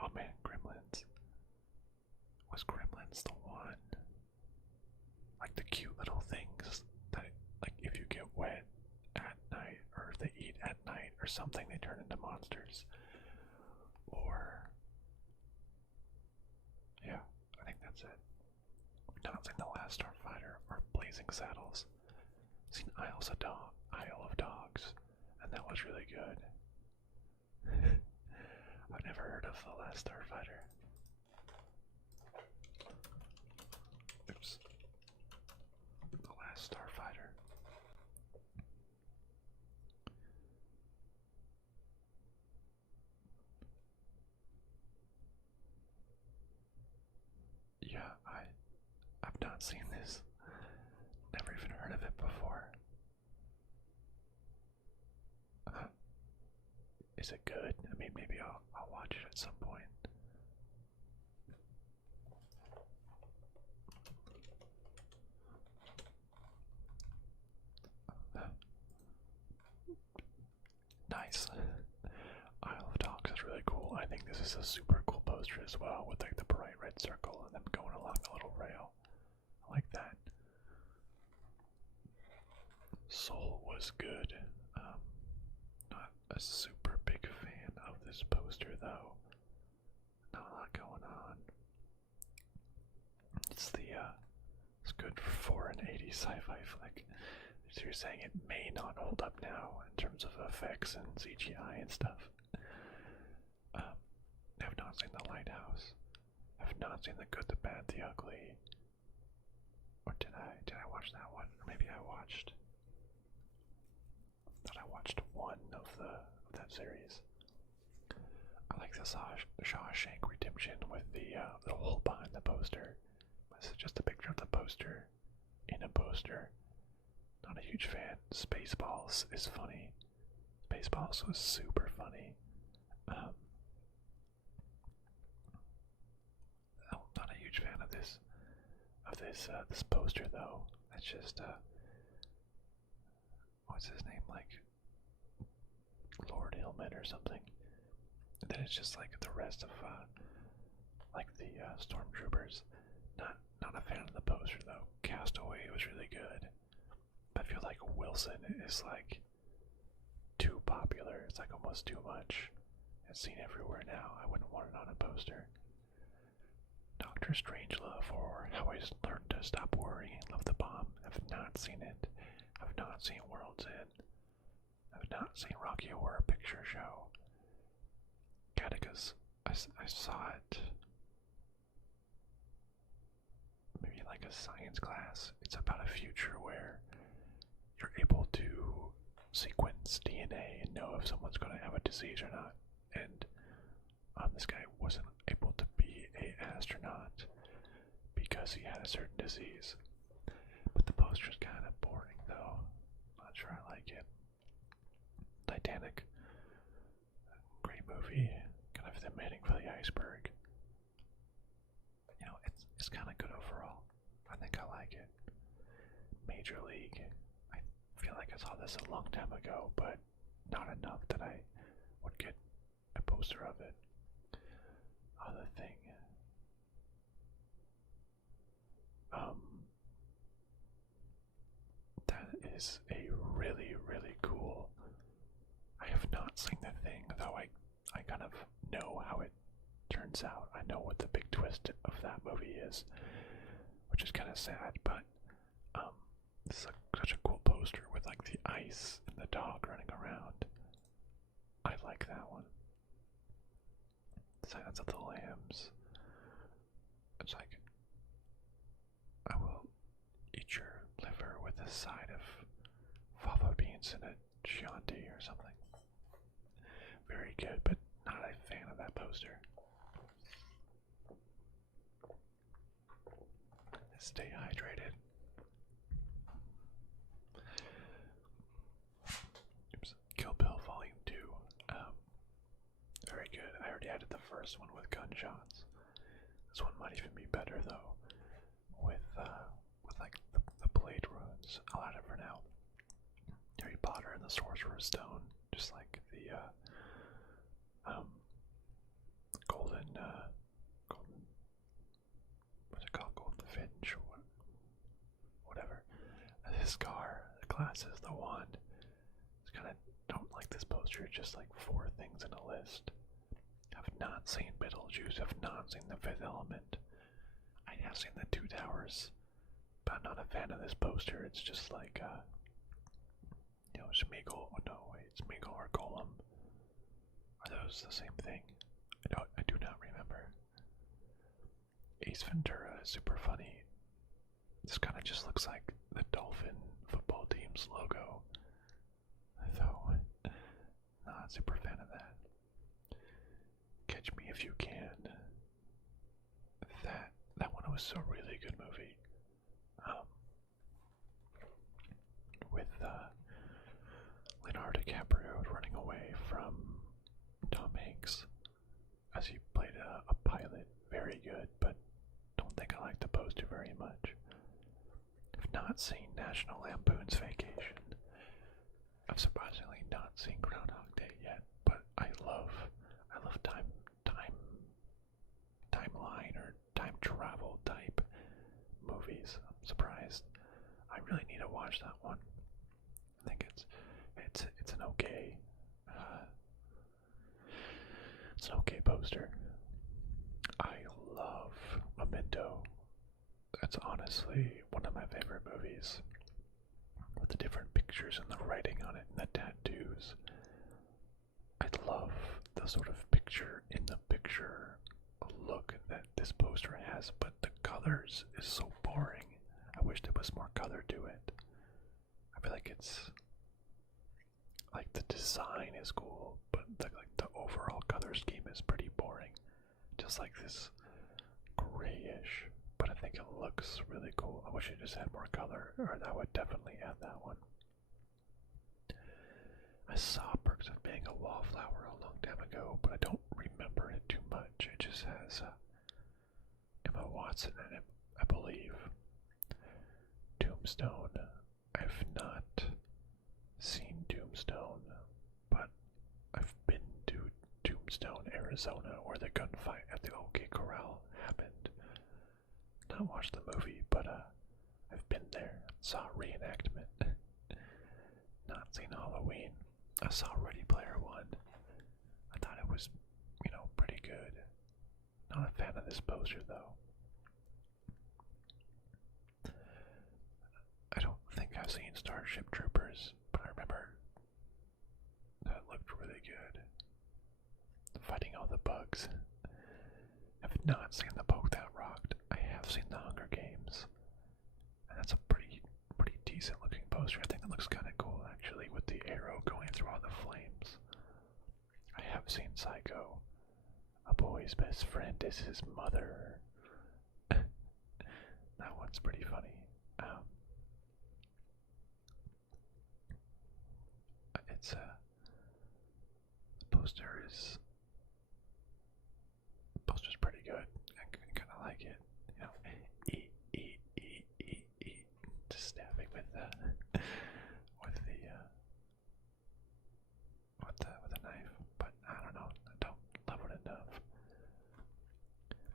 Oh man, Gremlins. Was Gremlins the one? Like the cute little things that, like, if you get wet at night or if they eat at night or something, they turn into monsters. Or, yeah, I think that's it. Not like The Last Starfighter or Blade Blazing Saddles. I've seen Isle of Dogs, and that was really good. I've never heard of The Last Starfighter. Oops. The Last Starfighter. Yeah, I've not seen this. Never even heard of it before. Is it good? I mean, maybe I'll watch it at some point. Nice. Isle of Dogs is really cool. I think this is a super cool poster as well, with like the bright red circle and them going along the little rail. I like that. Soul was good. Not a super big fan of this poster though. Not a lot going on. It's good for an 80s sci-fi flick. So you're saying it may not hold up now in terms of effects and CGI and stuff. I've not seen The Lighthouse. I've not seen The Good, the Bad, the Ugly. Or did I watch that one? Or maybe I watched. I thought I watched one of that series. I like the Shawshank Redemption with the hole behind the poster. This is just a picture of the poster in a poster. Not a huge fan. Spaceballs is funny. Spaceballs was super funny. Not a huge fan of this poster though. It's just what's his name, like Lord Hillman or something. And then it's just like the rest of like the stormtroopers. Not a fan of the poster though. Castaway was really good. I feel like Wilson is like too popular. It's like almost too much. It's seen everywhere now. I wouldn't want it on a poster. Dr. Strangelove or How I Learned to Stop Worrying and Love the Bomb. I've not seen it. I've not seen World's End. I've not seen Rocky Horror Picture Show. Gattaca's. I saw it maybe like a science class. It's about a future where you're able to sequence DNA and know if someone's going to have a disease or not. And this guy wasn't able to be an astronaut because he had a certain disease. But the poster's kind of boring though. Not sure I like it. Titanic. Great movie. Kind of them heading for the iceberg. You know, it's kind of good overall. I think I like it. Major League. I feel like I saw this a long time ago, but not enough that I would get a poster of it. Other thing. That is a really, really cool. I have not seen the thing, though I kind of know how it turns out. I know what the big twist of that movie is, which is kind of sad, but this is such a cool poster with like the ice and the dog running around. I like that one. Silence of the Lambs. It's like, I will eat your liver with a side of fava beans and a Chianti or something. Very good, but not a fan of that poster. Stay hydrated. Oops. Kill Bill Volume 2. Very good. I already added the first one with gunshots. This one might even be better though. With like the blade runes. I'll add it for now. Harry Potter and the Sorcerer's Stone. Just like the golden what's it called? Golden Finch or whatever. The scar, the glasses, the wand. It's kinda don't like this poster, it's just like 4 things in a list. I've not seen Beetlejuice, I've not seen The Fifth Element. I have seen The Two Towers, but I'm not a fan of this poster. It's just like, Smeagol. Oh, no, wait, Smeagol or Golem. Are those the same thing? I do not remember. Ace Ventura is super funny. This kind of just looks like the Dolphin football team's logo. Though, not a super fan of that. Catch Me If You Can. That one was a really good movie. With Leonardo DiCaprio running away from Tom Hanks as he played a pilot. Very good, but don't think I like the poster very much. I've not seen National Lampoon's Vacation. I've surprisingly not seen Groundhog Day yet, but I love timeline or time travel type movies. I'm surprised. I really need to watch that one. I think it's an okay poster. I love Memento. That's honestly one of my favorite movies. With the different pictures and the writing on it and the tattoos. I love the sort of picture in the picture look that this poster has, but the colors is so boring. I wish there was more color to it. I feel like it's like the design is cool, but the overall color scheme is pretty boring. Just like this grayish, but I think it looks really cool. I wish it just had more color, or I would definitely add that one. I saw Perks of Being a Wallflower a long time ago, but I don't remember it too much. It just has Emma Watson in it, I believe. Tombstone. I've not seen Tombstone, but I've been to Tombstone, Arizona, where the gunfight at the OK Corral happened. Not watched the movie, but I've been there. Saw a reenactment. Not seen Halloween. I saw Ready Player One. I thought it was, pretty good. Not a fan of this poster, though. I don't think I've seen Starship Troopers, but I remember that looked really good. Fighting all the bugs. I've not seen The Boat That Rocked. I have seen The Hunger Games. And that's a pretty decent looking poster. I think it looks kind of cool, actually, with the arrow going through all the flames. I have seen Psycho. A boy's best friend is his mother. That one's pretty funny. It's poster's pretty good. I kind of like it. Just stabbing with the knife. But I don't know. I don't love it enough.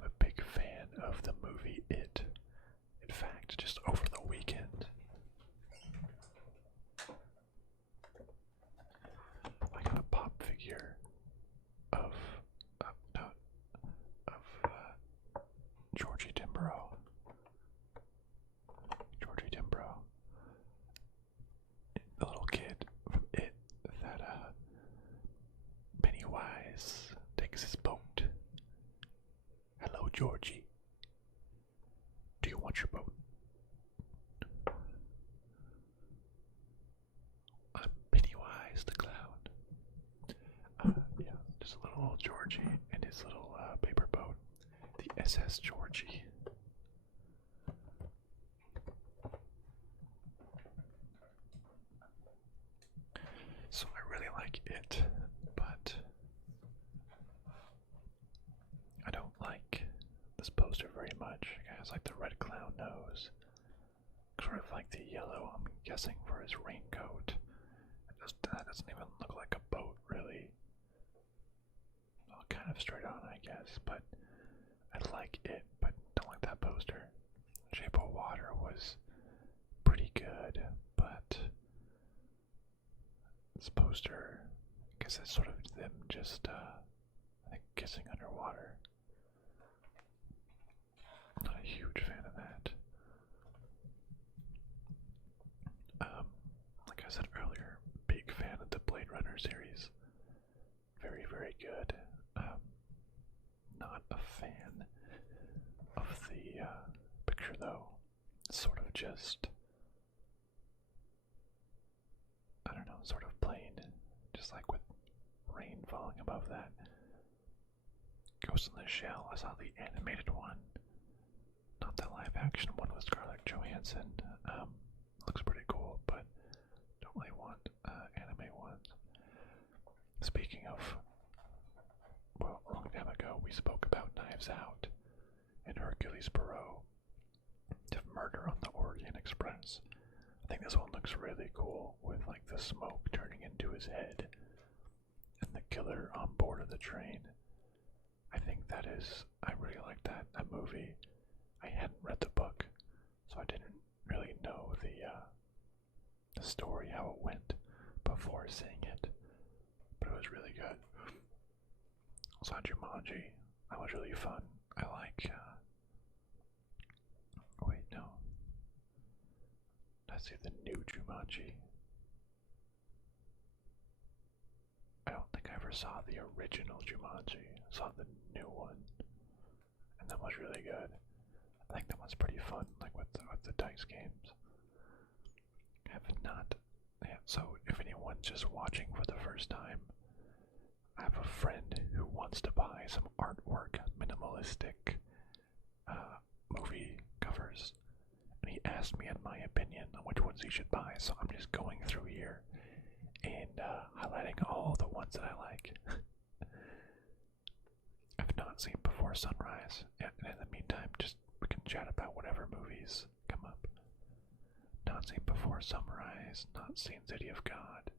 I'm a big fan of the movie It. In fact, just over the weekend, I got a pop figure of Georgie Timbrow. The little kid from It that Pennywise takes his boat. Hello, Georgie. Do you want your boat? I'm Pennywise the clown. Yeah, just a little old Georgie and his little paper boat, the SS Georgie. So I really like It, but I don't like this poster very much. It has like the red clown nose, sort of like the yellow, I'm guessing, for his raincoat. That doesn't even look like a boat, really. Well, kind of straight on, I guess, but I like It, but don't like that poster. Shape of Water was pretty good, but this poster, I guess it's sort of them just, I think, kissing underwater. Not a huge fan of that. Runner series. Very, very good. Not a fan of the picture though. It's sort of just, I don't know, sort of plain, just like with rain falling above that. Ghost in the Shell, I saw the animated one, not the live action one with Scarlett Johansson. Looks pretty cool, but don't really want anime ones. Speaking of, well, a long time ago we spoke about Knives Out and Hercules Poirot, to Murder on the Orient Express. I think this one looks really cool with like the smoke turning into his head and the killer on board of the train. I think that is, I really like that movie. I hadn't read the book, so I didn't really know the story, how it went before seeing it, but it was really good. Also Jumanji, that was really fun. I like, wait, no. Did I see the new Jumanji? I don't think I ever saw the original Jumanji. I saw the new one, and that was really good. I think that one's pretty fun, like with the dice games. Have not. Yeah, so if anyone's just watching for the first time, I have a friend who wants to buy some artwork, minimalistic movie covers, and he asked me in my opinion on which ones he should buy, so I'm just going through here and highlighting all the ones that I like. I've not seen Before Sunrise, and in the meantime, just we can chat about whatever movies come up. Not seen Before Sunrise, not seen City of God.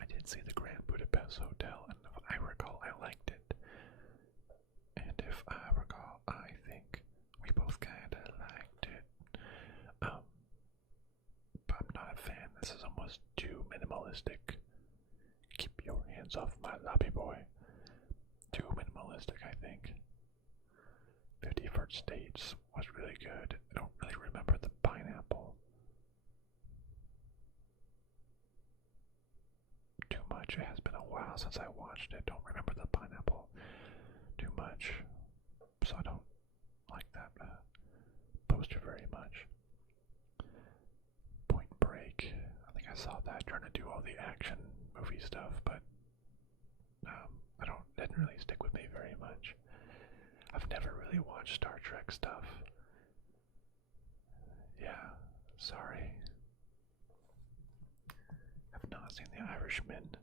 I did see the Grand Budapest Hotel, and if I recall, I liked it. And if I recall, I think we both kinda liked it. But I'm not a fan. This is almost too minimalistic. Keep your hands off my lobby boy. Too minimalistic, I think. 50 First Dates was really good. I don't really remember the pineapple too much. It has been a while since I watched it. Don't remember the pineapple too much, so I don't like that poster very much. Point Break, I think I saw that, trying to do all the action movie stuff, but didn't really stick with me very much. I've never really watched Star Trek stuff. Yeah, sorry. I've not seen The Irishman.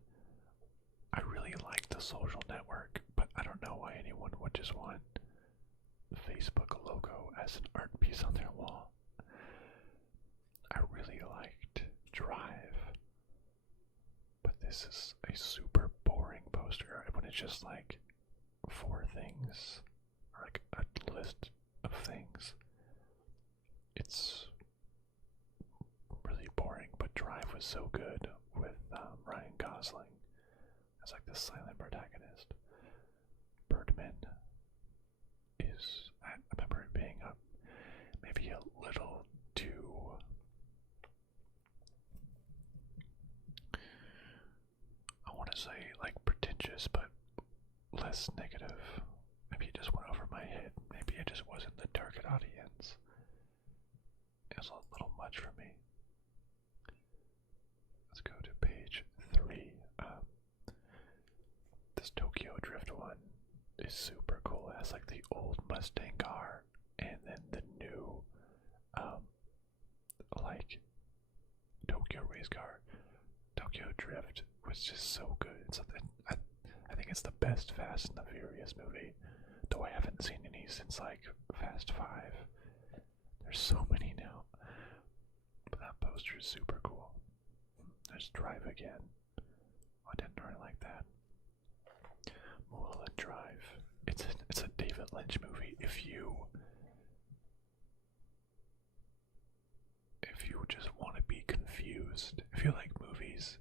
I really like The Social Network, but I don't know why anyone would just want the Facebook logo as an art piece on their wall. I really liked Drive, but this is a super boring poster when it's just like 4 things, or like a list of things. It's really boring, but Drive was so good with Ryan Gosling as like the silent protagonist. Birdman is, I remember it being maybe a little too, I want to say like pretentious, but less negative. Maybe it just went over my head. Maybe it just wasn't the target audience. It was a little much for me. Let's go to page 3. This Tokyo Drift one is super cool. It has like the old Mustang car and then the new like Tokyo race car. Tokyo Drift was just so good. I think it's the best Fast and the Furious movie, though I haven't seen any since like Fast 5. There's so many now. But that poster is super cool. There's Drive again. I didn't really like that. Mulholland Drive. It's a David Lynch movie. If you just want to be confused, if you like movies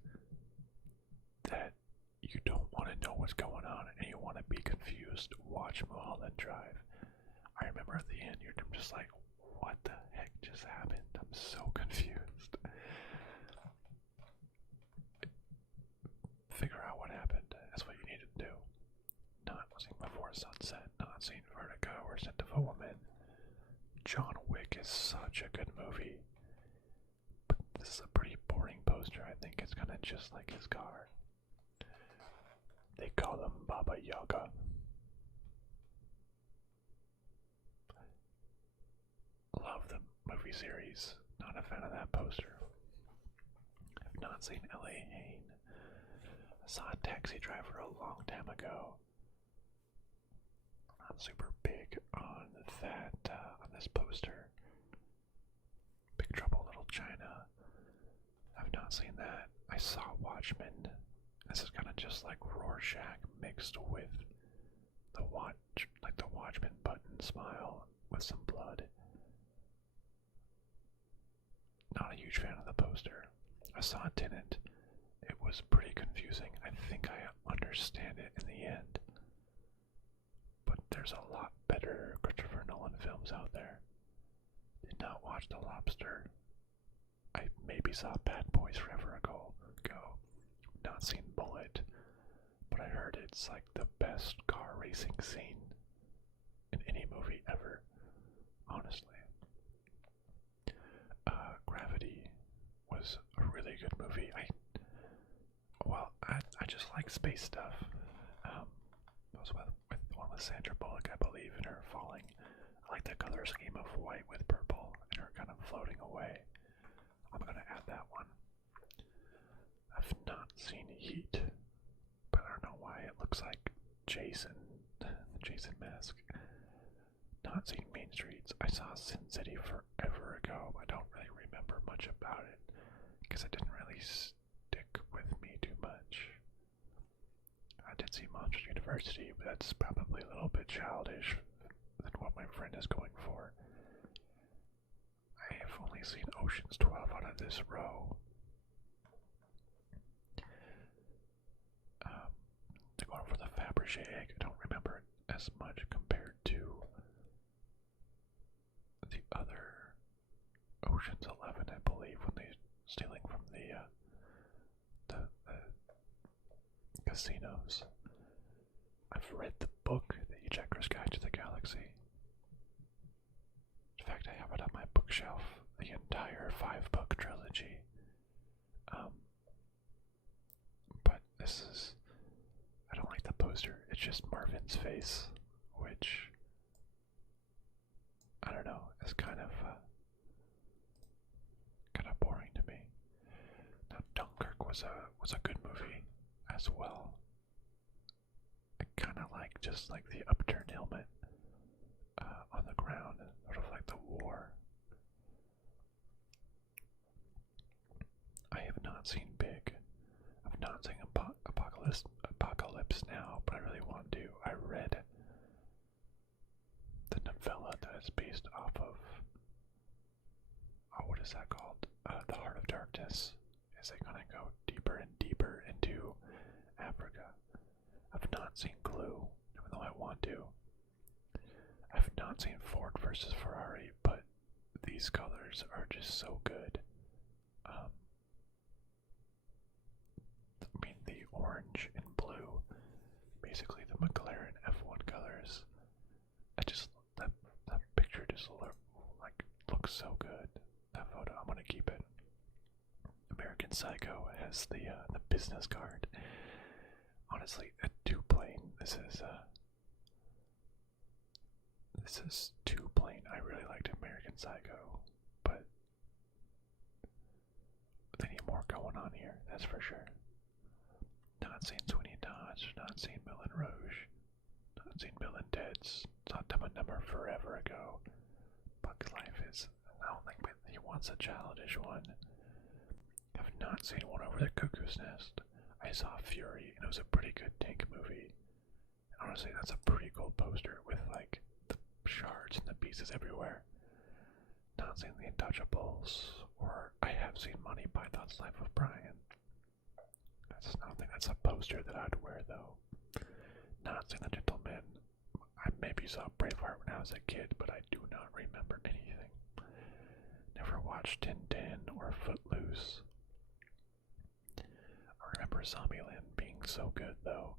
that you don't want to know what's going on and you want to be confused, watch Mulholland Drive. I remember at the end you're just like, what the heck just happened? I'm so confused. good movie. But this is a pretty boring poster. I think it's kind of just like his car. They call him Baba Yaga. Love the movie series. Not a fan of that poster. I've not seen L.A. Haine. I saw a Taxi Driver a long time ago. Not super big on that, on this poster. Big Trouble Little China. I've not seen that. I saw Watchmen. This is kind of just like Rorschach mixed with the Watchmen button smile with some blood. Not a huge fan of the poster. I saw Tenet. It was pretty confusing. I think I understand it in the end. But there's a lot better Christopher Nolan films out there. Did not watch The Lobster. I maybe saw Bad Boys Forever ago. Not seen Bullet. But I heard it's like the best car racing scene in any movie ever. Honestly. Gravity was a really good movie. I just like space stuff. It was with one with Sandra Bullock, I believe, and her falling. I like the color scheme of white with purple and her kind of floating away. I'm gonna add that one. I've not seen Heat, but I don't know why it looks like Jason, the Jason mask. Not seen Mean Streets. I saw Sin City forever ago. I don't really remember much about it because it didn't really stick with me too much. I did see Monsters University, but that's probably a little bit childish than what my friend is going for. I have only seen Ocean's 12 out of this row. To go for the Fabergé egg, I don't remember it as much compared to the other Ocean's 11, I believe, when they stealing from the casinos. I've read the book, The Hitchhiker's Guide to the Galaxy. In fact, I have it on my bookshelf, the entire 5-book trilogy. But this is, I don't like the poster. It's just Marvin's face, which I don't know, is kind of boring to me. Now, Dunkirk was a good movie as well. I kind of like just like the upturned helmet on the ground, sort of like the war. I have not seen Big. I've not seen Apocalypse Now, but I really want to. I read the novella that is based off of, what is that called? The Heart of Darkness. Is it gonna go deeper and deeper into Africa? I've not seen Clue, even though I want to. I've not seen Ford versus Ferrari, but these colors are just so good. I mean, the orange and blue, basically the McLaren F1 colors. That picture just looks so good. That photo, I'm gonna keep it. American Psycho has the business card. Honestly, a two-plane. This is too plain. I really liked American Psycho, but they need more going on here. That's for sure. Not seen Sweeney Todd. Not seen Bill and Rouge. Not seen Bill and Ted's. Saw Dumb and Dumber forever ago. Bucket Life is. I don't think he wants a childish one. I've not seen One Over the Cuckoo's Nest. I saw Fury, and it was a pretty good tank movie. And honestly, that's a pretty cool poster with like the shards and the pieces everywhere. Not seen The Untouchables, or I have seen Monty Python's Life of Brian. I don't think that's a poster that I'd wear though. Not seen The Gentleman. I maybe saw Braveheart when I was a kid, but I do not remember anything. Never watched Tintin or Footloose. I remember Zombieland being so good though.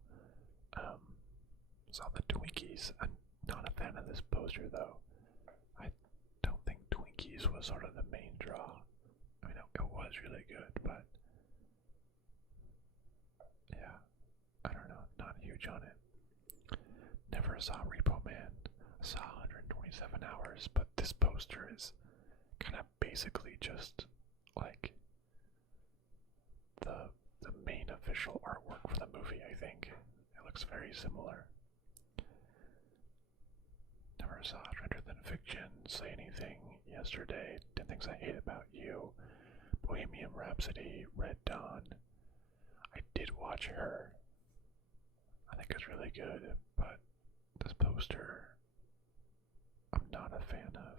Saw the Twinkies. I'm not a fan of this poster though. I don't think Twinkies monkeys was sort of the main draw. I mean, it was really good, but yeah, I don't know, not huge on it. Never saw Repo Man. I saw 127 Hours, but this poster is kind of basically just like the main official artwork for the movie, I think. It looks very similar. Never saw Stranger Than Fiction, Say Anything, Yesterday, 10 Things I Hate About You, Bohemian Rhapsody, Red Dawn. I did watch Her. I think it's really good, but this poster I'm not a fan of.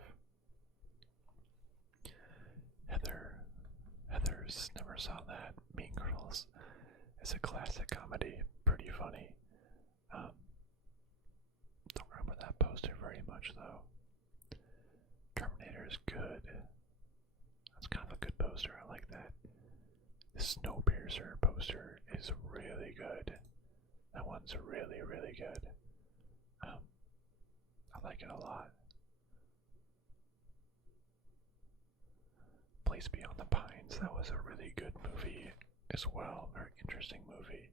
Heathers, never saw that. Mean Girls is a classic comedy, pretty funny. Don't remember that poster very much though. Terminator is good. That's kind of a good poster, I like that. The Snowpiercer poster is really good. That one's really, really good. I like it a lot. Place Beyond the Pines, that was a really good movie as well. Very interesting movie.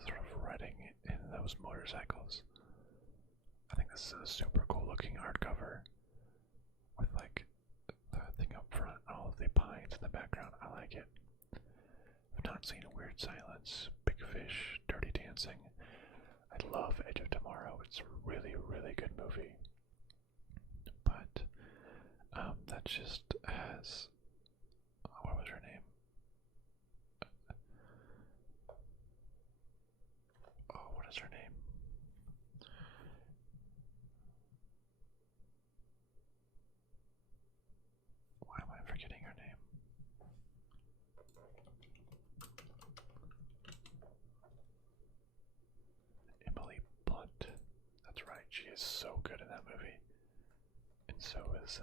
Sort of riding in those motorcycles. I think this is a super cool looking hardcover with like the thing up front, all of the pines in the background. I like it. I've not seen Weird Silence, Big Fish, Dirty Dancing. I love Edge of Tomorrow. It's a really, really good movie. But that just has, what was her name? Oh, what is her name? Why am I forgetting her name? Emily Blunt. That's right, she is so good in that movie. And so is,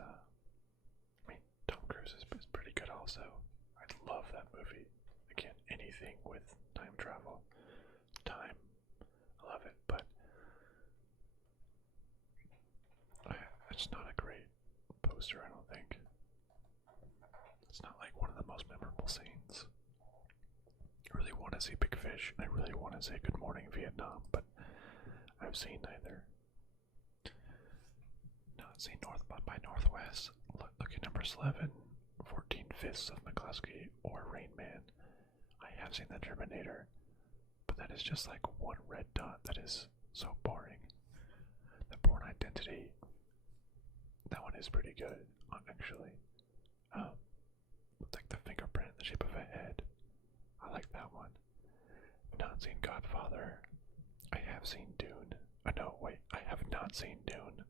Tom Cruise is pretty good also. I love that movie. Again, anything with time travel. Time. I love it, but it's not a great poster, I don't think. It's not like one of the most memorable scenes. I really want to see Big Fish, and I really want to say Good Morning Vietnam, but I've seen neither. Not seen North by Northwest. Look at numbers 11, 14 Fifths of McCluskey, or Rain Man. I have seen The Terminator, but that is just like one red dot. That is so boring. The Bourne Identity, that one is pretty good, actually. With like the fingerprint in the shape of a head. I like that one. Not seen Godfather. I have seen Dune. No, wait, I have not seen Dune.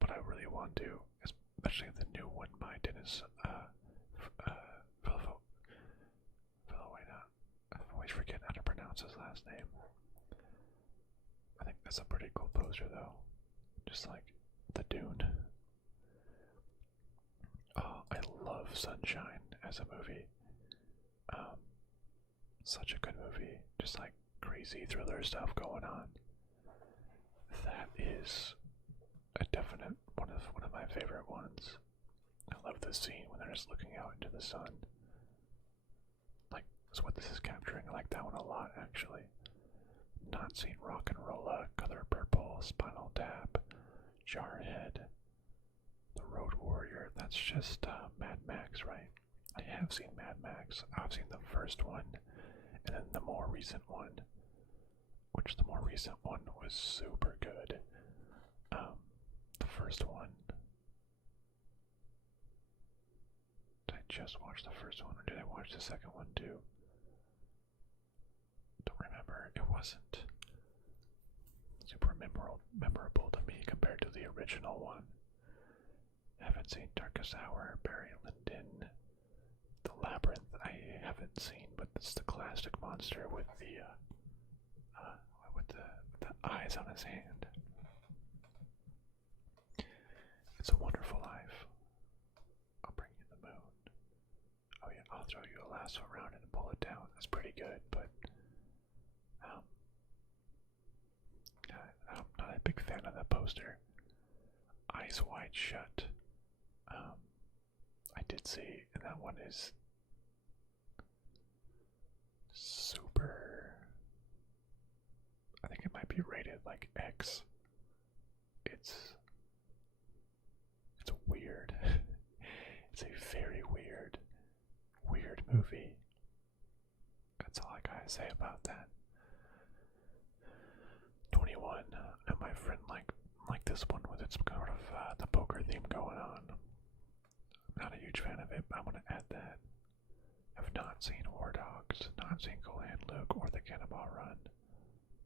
But I really want to, especially the new one by Dennis I always forget how to pronounce his last name. I think that's a pretty cool poster though. Just like the Dune. Oh, I love Sunshine as a movie. Such a good movie. Just like crazy thriller stuff going on. That is a definite one of my favorite ones. I love this scene when they're just looking out into the sun. Like, that's what this is capturing. I like that one a lot, actually. Not seen Rock and Rolla, Color Purple, Spinal Tap, Jarhead, The Road Warrior. That's just Mad Max, right? I have seen Mad Max. I've seen the first one, and then the more recent one, which the more recent one was super good. The first one, did I just watch the first one, or did I watch the second one too? Don't remember. It wasn't super memorable to me compared to the original one. Haven't seen Darkest Hour, Barry Lyndon, The Labyrinth. I haven't seen, but it's the classic monster with the eyes on his hand. It's a Wonderful Life. I'll bring you the moon. Oh yeah, I'll throw you a lasso around and pull it down. That's pretty good, but I'm not a big fan of that poster. Eyes Wide Shut. I did see, and that one is super. I think it might be rated like X. It's weird. It's a very weird movie. That's all I gotta say about that. 21. And my friend like this one with its kind of the poker theme going on. I'm not a huge fan of it, but I'm gonna add that. I've not seen War Dogs, not seen Cool Hand Luke or The Cannonball Run.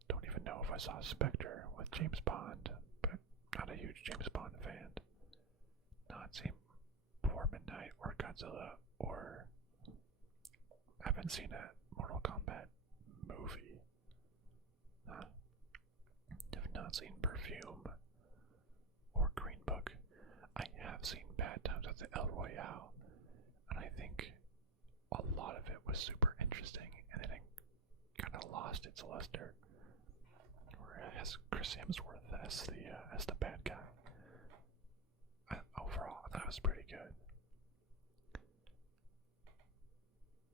Don't even know if I saw Spectre with James Bond, but not a huge James Bond fan. Not seen Before Midnight or Godzilla, or haven't seen a Mortal Kombat movie. Have not seen Perfume or Green Book. I have seen Bad Times at the El Royale, and I think a lot of it was super interesting, and then it kind of lost its luster. Where it has Chris Hemsworth as the bad guy. Overall, I thought it was pretty good.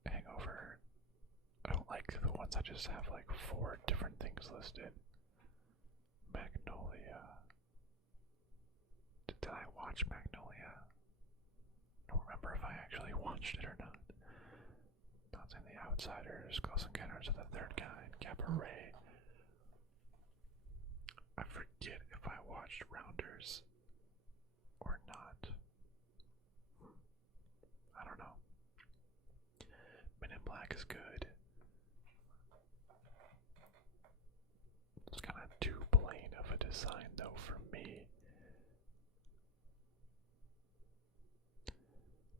Hangover. I don't like the ones that just have like 4 different things listed. Magnolia. Did I watch Magnolia? I don't remember if I actually watched it or not. Not saying The Outsiders, Close Encounters of the Third Kind, Cabaret. I forget if I watched Rounders or not. I don't know. Men in Black is good. It's kind of too plain of a design though for me.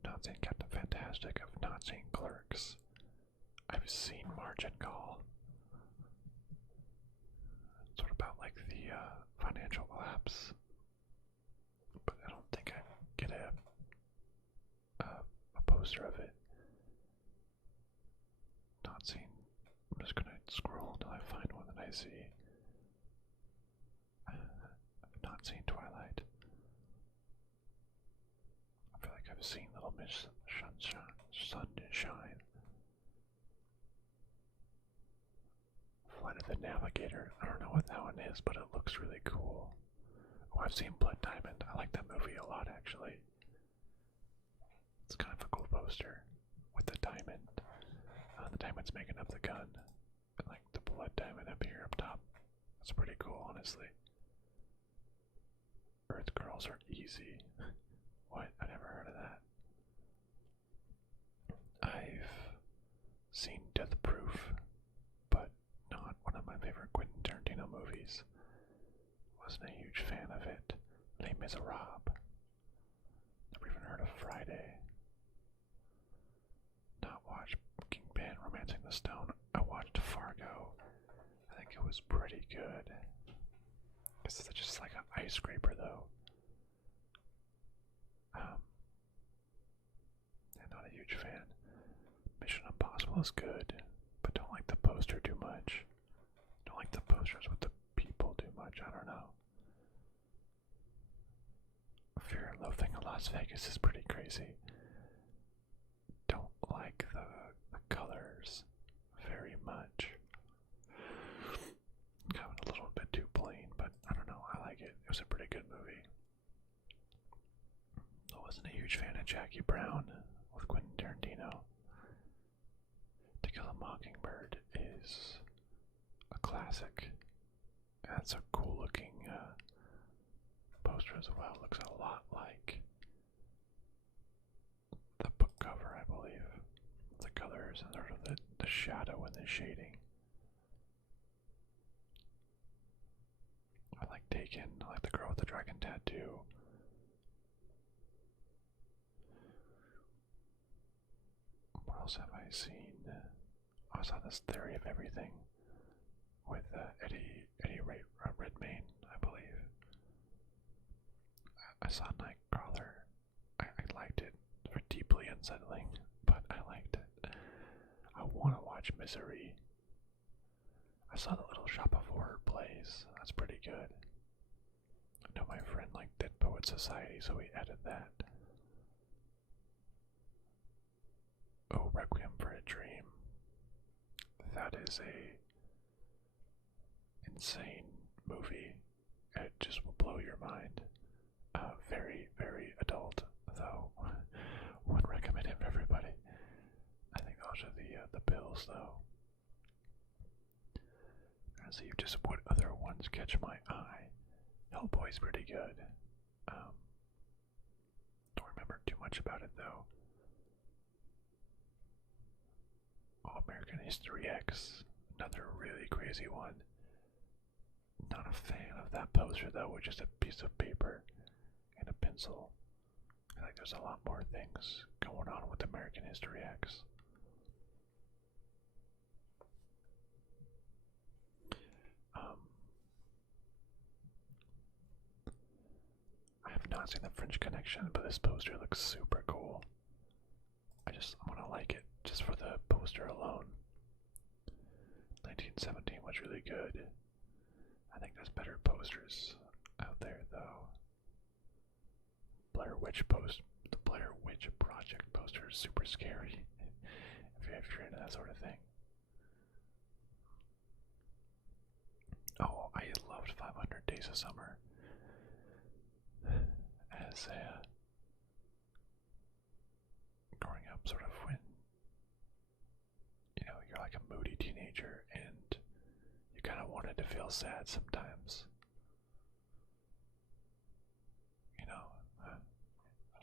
Not seen Captain Fantastic. I've not seen Clerks. I've seen Margin Call. It's sort of about like the financial collapse, but I don't think I get a poster of it. Not seen. I'm just gonna scroll until I find one that I see. I've not seen Twilight. I feel like I've seen Little Miss Sunshine. Flight of the Navigator. I don't know what that one is, but it looks really cool. Oh, I've seen Blood Diamond. I like that movie a lot, actually. It's kind of a cool poster with the diamond. The diamond's making up the gun, and like the blood diamond up here up top. That's pretty cool, honestly. Earth Girls Are Easy. What? I never heard of that. I've seen Death Proof, but not one of my favorite Quentin Tarantino movies. Wasn't a huge fan of it. Les Miserables. Never even heard of Friday. Not watched Kingpin, Romancing the Stone. I watched Fargo. I think it was pretty good. It's just like an ice scraper though. I'm not a huge fan. Mission Impossible is good, but don't like the poster too much. Don't like the posters with the people too much. I don't know. Fear and Loathing in Las Vegas is pretty crazy. Don't like the colors very much. Kind of a little bit too plain, but I don't know. I like it. It was a pretty good movie. I wasn't a huge fan of Jackie Brown with Quentin Tarantino. To Kill a Mockingbird is a classic. That's a cool looking poster as well. Looks a lot like the book cover, I believe. The colors and sort of the shadow and the shading. I like Taken. I like The Girl with the Dragon Tattoo. What else have I seen? I saw this Theory of Everything with Eddie Redmayne, I believe. I saw Nightcrawler. I liked it. For deeply unsettling, but I liked it. I want to watch Misery. I saw The Little Shop of Horror Plays. That's pretty good. I know my friend liked Dead Poets Secret Society, so we added that. Oh, Requiem for a Dream. That is a insane movie. It just will blow your mind. Very, very adult, though. Would recommend it for everybody. I think those are the bills, though. Let's see just what other ones catch my eye. Hellboy's pretty good. Don't remember too much about it, though. Oh, American History X, another really crazy one. Not a fan of that poster, though, with just a piece of paper and a pencil. I feel like there's a lot more things going on with American History X. I have not seen the French Connection, but this poster looks super cool. I'm gonna like it just for the poster alone. 1917 was really good. I think there's better posters out there, though. The Blair Witch Project poster is super scary. if you're into that sort of thing. Oh, I loved 500 Days of Summer as a growing up, sort of when you're like a moody teenager and you kind of wanted to feel sad sometimes.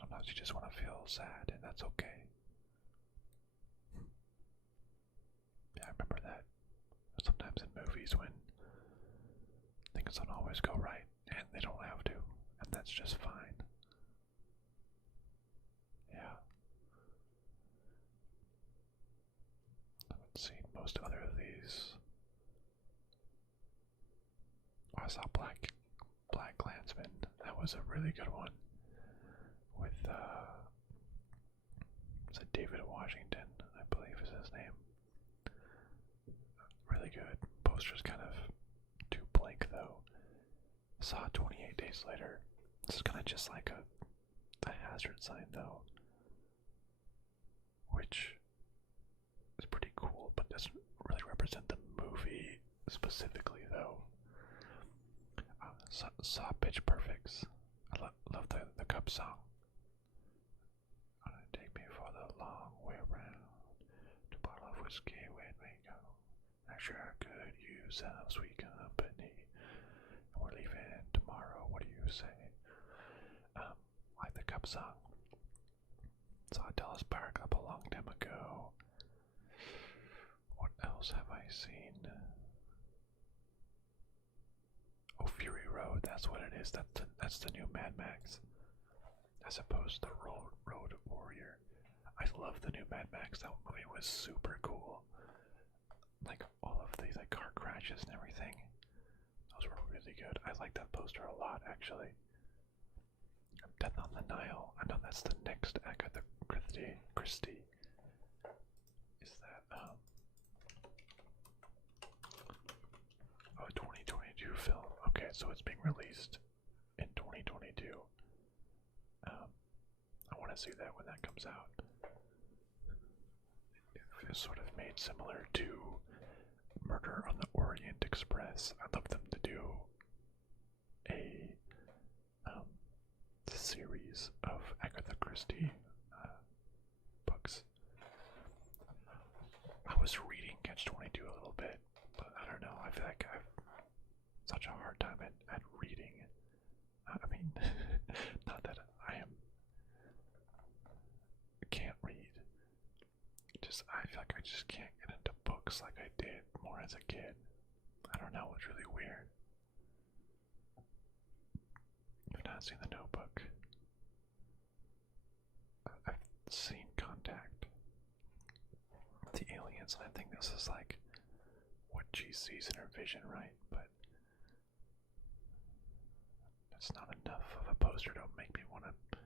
Sometimes you just want to feel sad, and that's okay. Yeah, I remember that. Sometimes in movies when things don't always go right, and they don't have to, and that's just fine. Yeah. I haven't seen most other of these. Oh, I saw Black Klansman. That was a really good one. With was it David Washington, I believe is his name. Really good. Poster's kind of too blank, though. Saw 28 Days Later. This is kind of just like a hazard sign, though, which is pretty cool, but doesn't really represent the movie specifically, though. Saw Pitch Perfects. I love the Cup song. Take me for the long way around to bottle of whiskey when we go. I sure could use some sweet company. And we're leaving tomorrow. What do you say? Like the Cup song. Saw Dallas Park up a long time ago. What else have I seen? Oh, Fury Road. That's what it is. That's the new Mad Max. As opposed to Road Warrior. I love the new Mad Max. That movie was super cool. Like all of the car crashes and everything. Those were really good. I like that poster a lot, actually. Death on the Nile. I know that's the next Agatha Christie. Is that oh, 2022 film. Okay, so it's being released in 2022. I want to see that when that comes out. It's sort of made similar to Murder on the Orient Express. I'd love them to do a series of Agatha Christie books. I was reading Catch-22 a little bit, but I don't know. I feel like I've such a hard time at reading. I mean, not that I can't read. I feel like I just can't get into books like I did more as a kid. I don't know, it's really weird. I've not seen The Notebook. I've seen Contact. The aliens, and I think this is like what she sees in her vision, right? But it's not enough of a poster to make me want to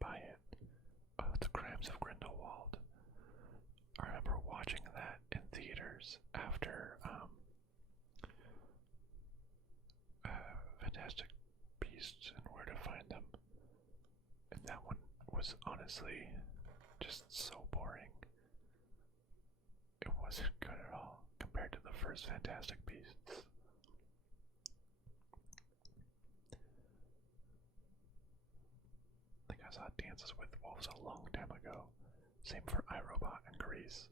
buy it. Oh, The Crimes of Grindelwald. I remember watching that in theaters after Fantastic Beasts and Where to Find Them was honestly just so boring. It wasn't good at all compared to the first Fantastic Beasts. I think I saw Dances with Wolves a long time ago. Same for iRobot and Grease.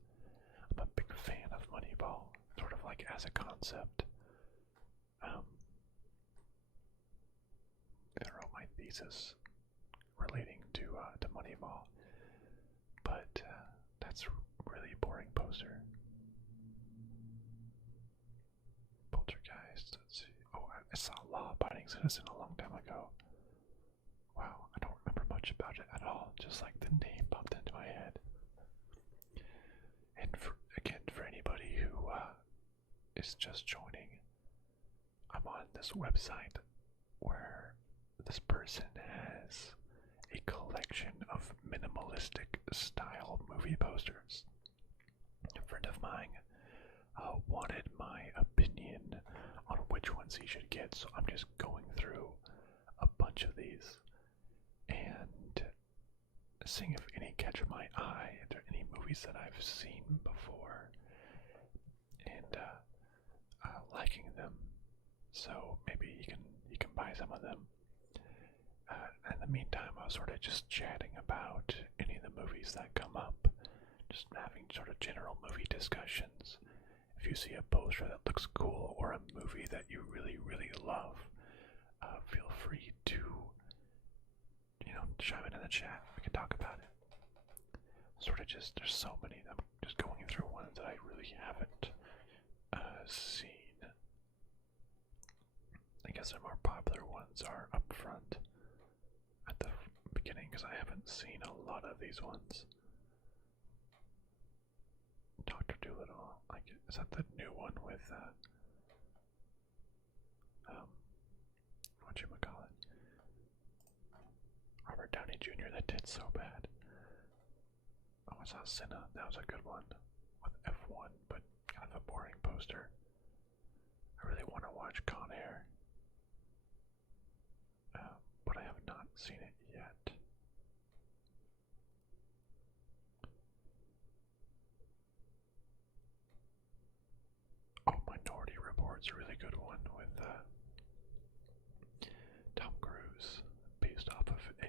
I'm a big fan of Moneyball, sort of like as a concept. I wrote my thesis relating to Moneyball, but that's a really boring poster. Poltergeist, let's see. Oh, I saw Law Abiding Citizen a long time ago. Wow, I don't remember much about it at all, just like the name popped into my head. And for anybody who is just joining, I'm on this website where this person has a collection of minimalistic style movie posters. A friend of mine wanted my opinion on which ones he should get, so I'm just going through a bunch of these and seeing if any catch my eye, if there are any movies that I've seen before, and liking them. So maybe you can buy some of them. In the meantime, I was sort of just chatting about any of the movies that come up, just having sort of general movie discussions. If you see a poster that looks cool or a movie that you really, really love, feel free to, chime in the chat. We can talk about it. Sort of just, there's so many. I'm just going through ones that I really haven't seen. I guess the more popular ones are up front at the beginning, because I haven't seen a lot of these ones. Dr. Dolittle, is that the new one with whatchamacallit? Robert Downey Jr. that did so bad. Oh, I saw Cinna, that was a good one with F1, but kind of a boring poster. I really want to watch Con Air, but I have not seen it yet. Oh, Minority Report's a really good one with Tom Cruise, based off of a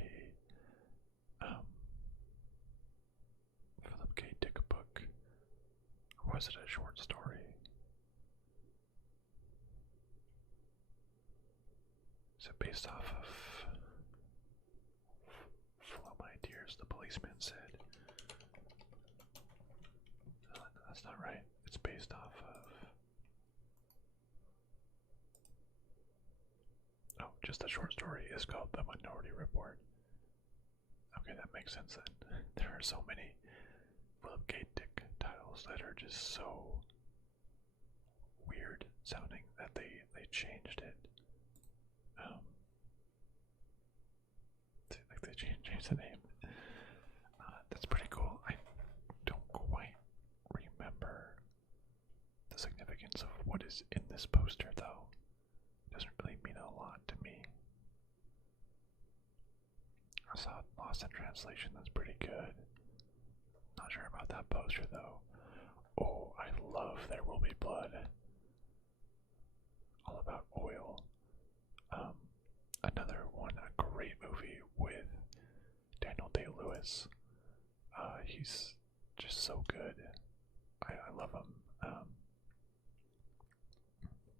Philip K. Dick book. Or was it a short story? Is it based off of Follow My Tears, the policeman said? No, that's not right. It's based off of... Oh, just the short story is called The Minority Report. Okay, that makes sense then. There are so many Philip K. Dick titles that are just so weird sounding that they changed it. They changed the name. That's pretty cool. I don't quite remember the significance of what is in this poster, though. It doesn't really mean a lot to me. I saw Lost in Translation, that's pretty good. Not sure about that poster, though. Oh, I love There Will Be Blood. All about oil. Another one, a great movie with Daniel Day-Lewis. He's just so good. I love him.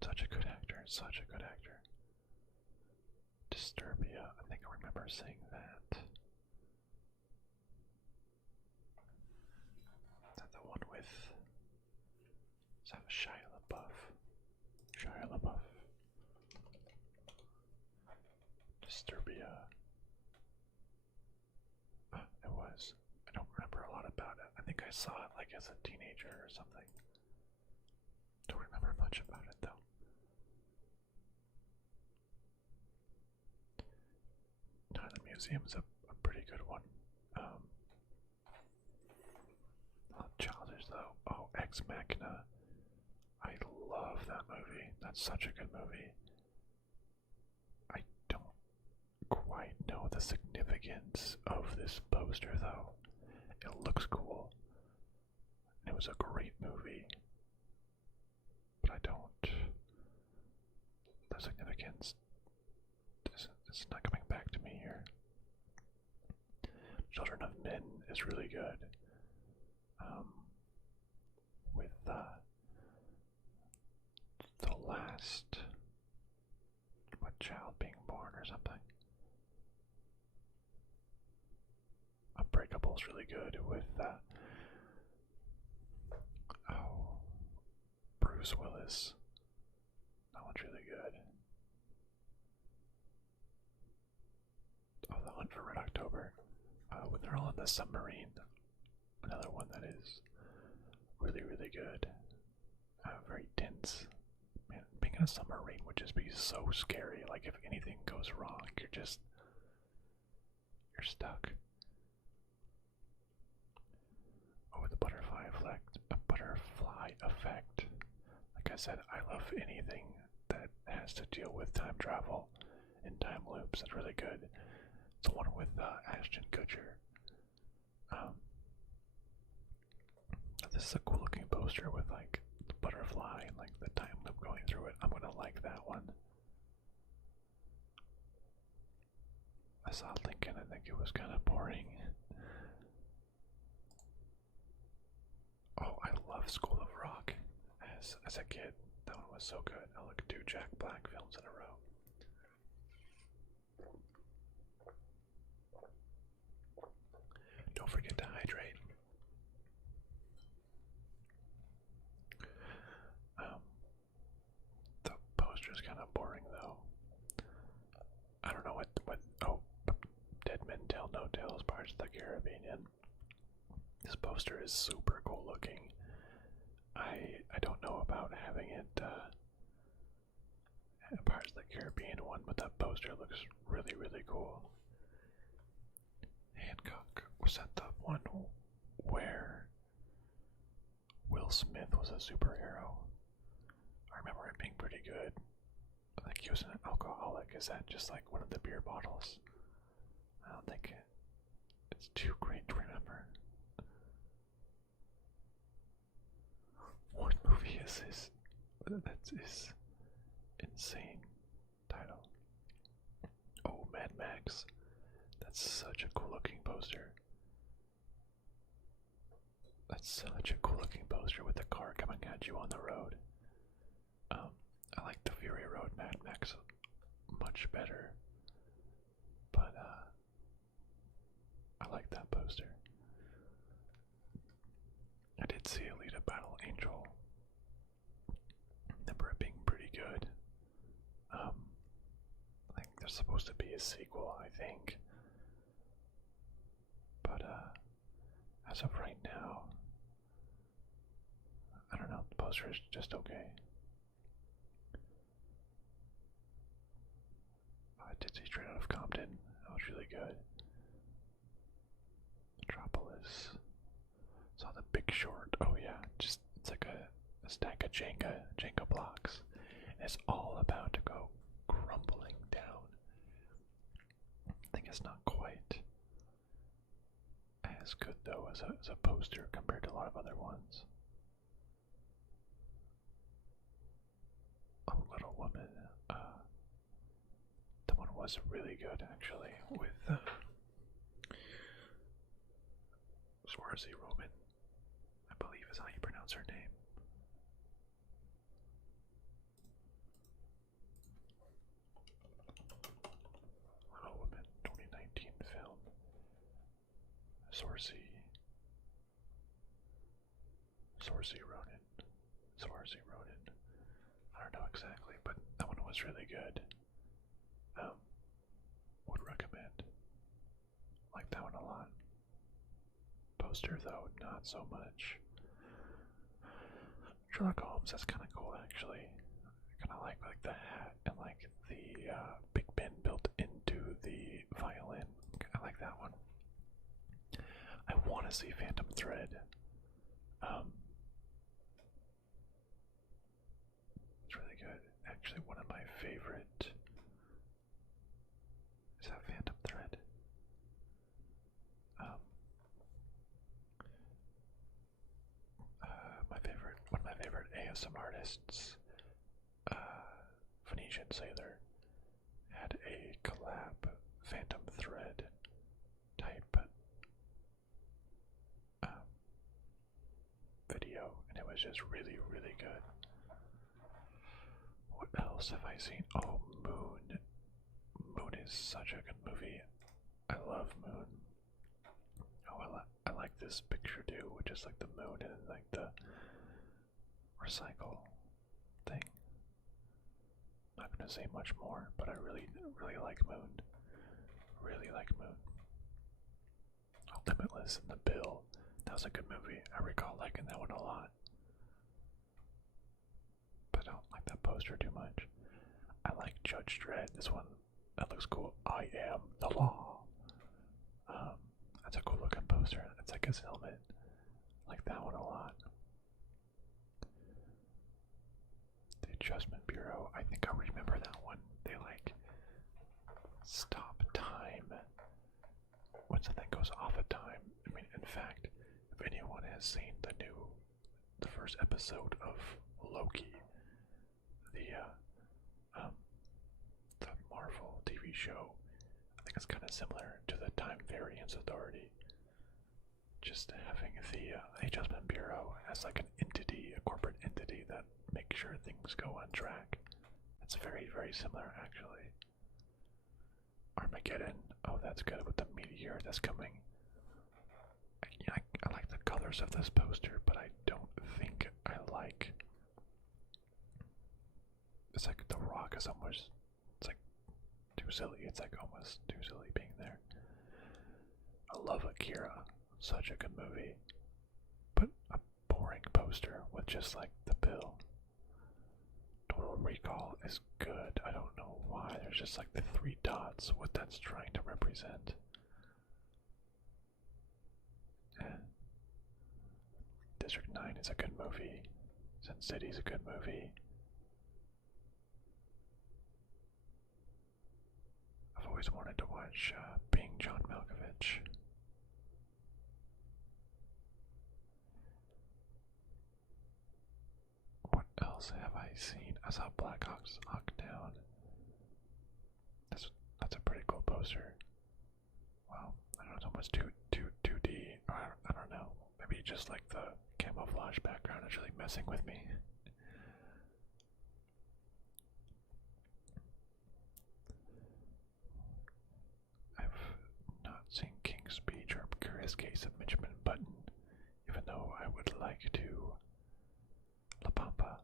Such a good actor, such a good actor. Disturbia, I think I remember saying that. Is that the one with... Is that Shia LaBeouf? Shia LaBeouf. Disturbia. It was. I don't remember a lot about it. I think I saw it like as a teenager or something. Don't remember much about it though. Night at the Museum's a pretty good one. Not childish though. Oh, Ex Machina. I love that movie. That's such a good movie. I don't quite know the significance of this poster though. It looks cool. It was a great movie. But I don't. The significance is not coming back to me here. Children of Men is really good. With the last child being born or something. Unbreakable is really good with Bruce Willis. That one's really good. Oh, The Hunt for Red October. When they're all in the submarine. Another one that is really, really good. Very tense. Man, being in a submarine would just be so scary. Like, if anything goes wrong, you're stuck. Oh, the butterfly effect. A butterfly effect. Like I said, I love anything that has to deal with time travel and time loops. It's really good. It's the one with Ashton Kutcher. This is a cool looking poster with like the butterfly and like the time loop going through it. I'm gonna like that one. I saw Lincoln, I think it was kind of boring. Oh, I love School of Rock as a kid. That one was so good. I'll look at 2 Jack Black films in a row. Don't forget to hydrate. The poster's kind of boring though. I don't know what oh, Dead Men Tell No Tales, Pirates of the Caribbean. This poster is super cool looking. I don't know about having it Pirates of the Caribbean one, but that poster looks really, really cool. Hancock, was that the one where Will Smith was a superhero? I remember it being pretty good. I think he was an alcoholic. Is that just like one of the beer bottles? I don't think it's too great to remember. What movie is this? That is insane title. Oh, Mad Max. That's such a cool looking poster. That's such a cool looking poster with the car coming at you on the road. I like the Fury Road Mad Max much better, but I like that poster. I did see Alita Battle Angel. Remember it being pretty good. I think there's supposed to be a sequel, I think. But as of right now, I don't know, the poster is just okay. I did see Straight Out of Compton. That was really good. Metropolis. Saw The Big Short. Oh yeah, it's like a stack of Jenga blocks. And it's all about to go crumbling down. I think it's not quite as good though as a poster compared to a lot of other ones. Oh, Little Woman. That one was really good actually, with Swarzy Roman, I believe is how you pronounce her name. Little Woman, 2019 film. Swarzy Ronan. I don't know exactly, but that one was really good. Would recommend. Like that one a lot. Poster though, not so much. Sherlock Holmes, that's kind of cool actually. I kind of like the hat and like the Big Ben built into the violin. I like that one. I want to see Phantom Thread. It's really good. Actually, one of my favorite. Is that Phantom Thread? some artists, Phoenician Sailor, had a collab Phantom Thread type video, and it was just really, really good. What else have I seen? Oh, Moon. Moon is such a good movie. I love Moon. Oh, I like this picture too, which is like the moon and like the recycle thing. Not gonna say much more, but I really, really like Moon. Really like Moon. Oh, Limitless and The Bill. That was a good movie. I recall liking that one a lot. But I don't like that poster too much. I like Judge Dredd. This one, that looks cool. I am the law. That's a cool looking poster. It's like his helmet. I like that one a lot. The Adjustment Bureau. I think I remember that one. They like stop time when something goes off of time. I mean, in fact, if anyone has seen the first episode of Loki, the Marvel TV show, I think it's kind of similar to the Time Variance Authority. Just having the Adjustment Bureau as like an entity, a corporate entity that makes sure things go on track. It's very, very similar, actually. Armageddon. Oh, that's good with the meteor that's coming. I like the colors of this poster, but I don't think I like. It's like The Rock is almost. It's like too silly. It's like almost too silly being there. I love Akira. Such a good movie. But a boring poster with just like the bill. Total Recall is good. I don't know why. There's just like the 3 dots, what that's trying to represent. District 9 is a good movie. Sin City is a good movie. I've always wanted to watch Being John Malkovich. What else have I seen? I saw Black Hawk Down. That's a pretty cool poster. Wow, I don't know, it's almost 2D. I don't know. Maybe just like the camouflage background is really messing with me. I've not seen King's Speech or Curious Case of Benjamin Button, even though I would like to. La Pampa.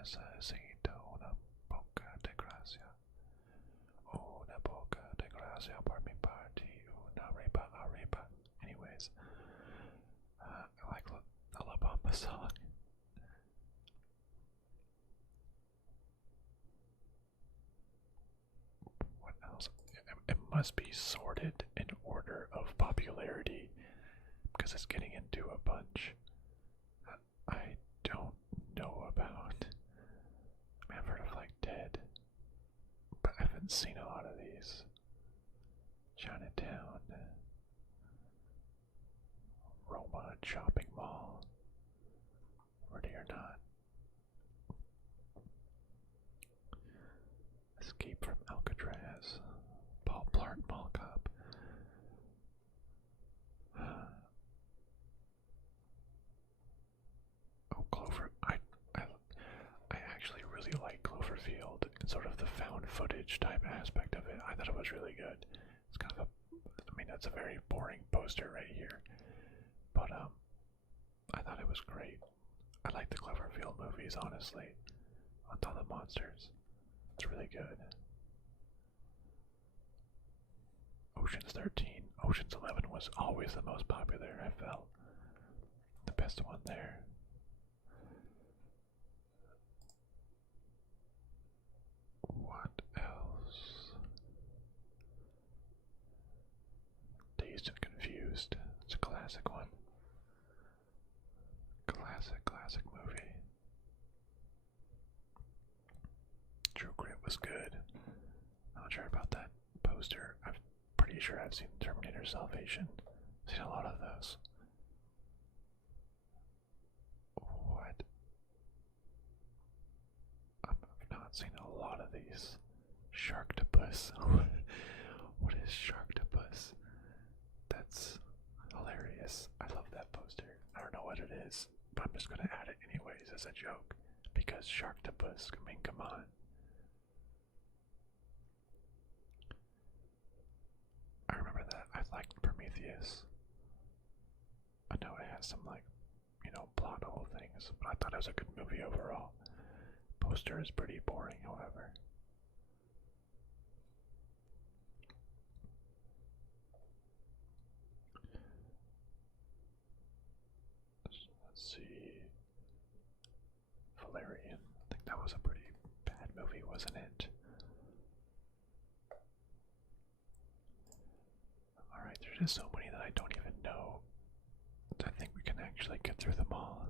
Necesito una poca de gracia. Una poca de gracia por mi parte. Una arriba. Anyways, I like the La Bamba song. What else? It must be sorted in order of popularity because it's getting into a bunch I don't know about. I mean, I've heard of like Dead, but I haven't seen a lot of these. Chinatown, Roma Shopping Mall, Ready or Not, Escape from Alcatraz, Paul Blart Mall Cop. Oh, Clover. I actually really like Cloverfield and sort of the found footage type aspect of it. I thought it was really good. It's kind of I mean, that's a very boring poster right here. But, I thought it was great. I like the Cloverfield movies, honestly. On all the monsters. It's really good. Ocean's 13. Ocean's 11 was always the most popular, I felt. The best one there. What else? Dazed and Confused. It's a classic one. Classic movie. True Grit was good. not sure about that poster. I'm pretty sure I've seen Terminator Salvation. I've seen a lot of those. What? I've not seen a lot of these. Sharktopus. What is Sharktopus? That's hilarious. I love that poster. I don't know what it is, but I'm just gonna add it anyways as a joke. Because Sharktopus, I mean, come on. I remember that. I liked Prometheus. I know it has some, like, plot hole things, but I thought it was a good movie overall. Poster is pretty boring, however. Let's see. Valerian. I think that was a pretty bad movie, wasn't it? Alright, there's just so many that I don't even know. I think we can actually get through them all.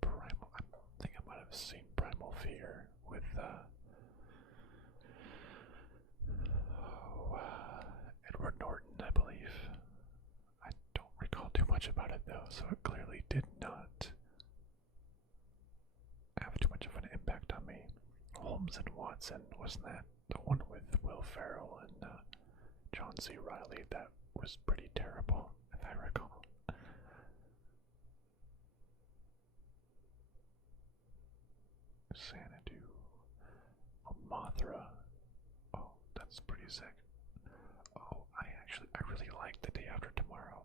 Primal, I think I might have seen Primal Fear with Edward Norton, I believe. I don't recall too much about it though, so it clearly did not have too much of an impact on me. Holmes and Watson, wasn't that the one with Will Ferrell and John C. Reilly? That was pretty terrible, if I recall. Xanadu. Oh, Mothra. Oh, that's pretty sick. Oh, I really liked The Day After Tomorrow.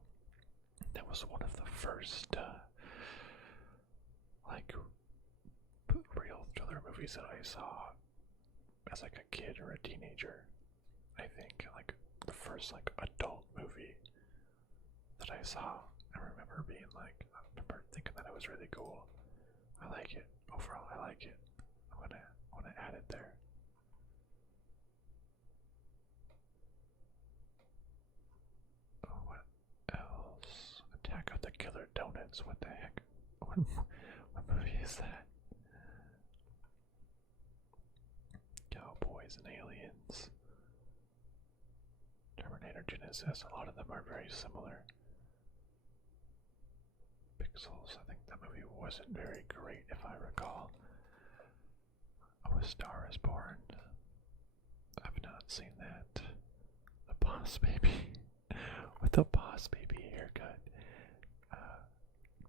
That was one of the first, like, real thriller movies that I saw as, like, a kid or a teenager. I think, like, the first, like, adult movie that I saw. I remember thinking that it was really cool. I like it. Overall, I like it. I wanna add it there. Oh, what else? Attack of the Killer Donuts. What the heck? What movie is that? Cowboys and Aliens. Terminator Genesis. A lot of them are very similar. Pixels. I think that movie wasn't very great, if I recall. Oh, A Star Is Born. I've not seen that. The Boss Baby. With the Boss Baby haircut.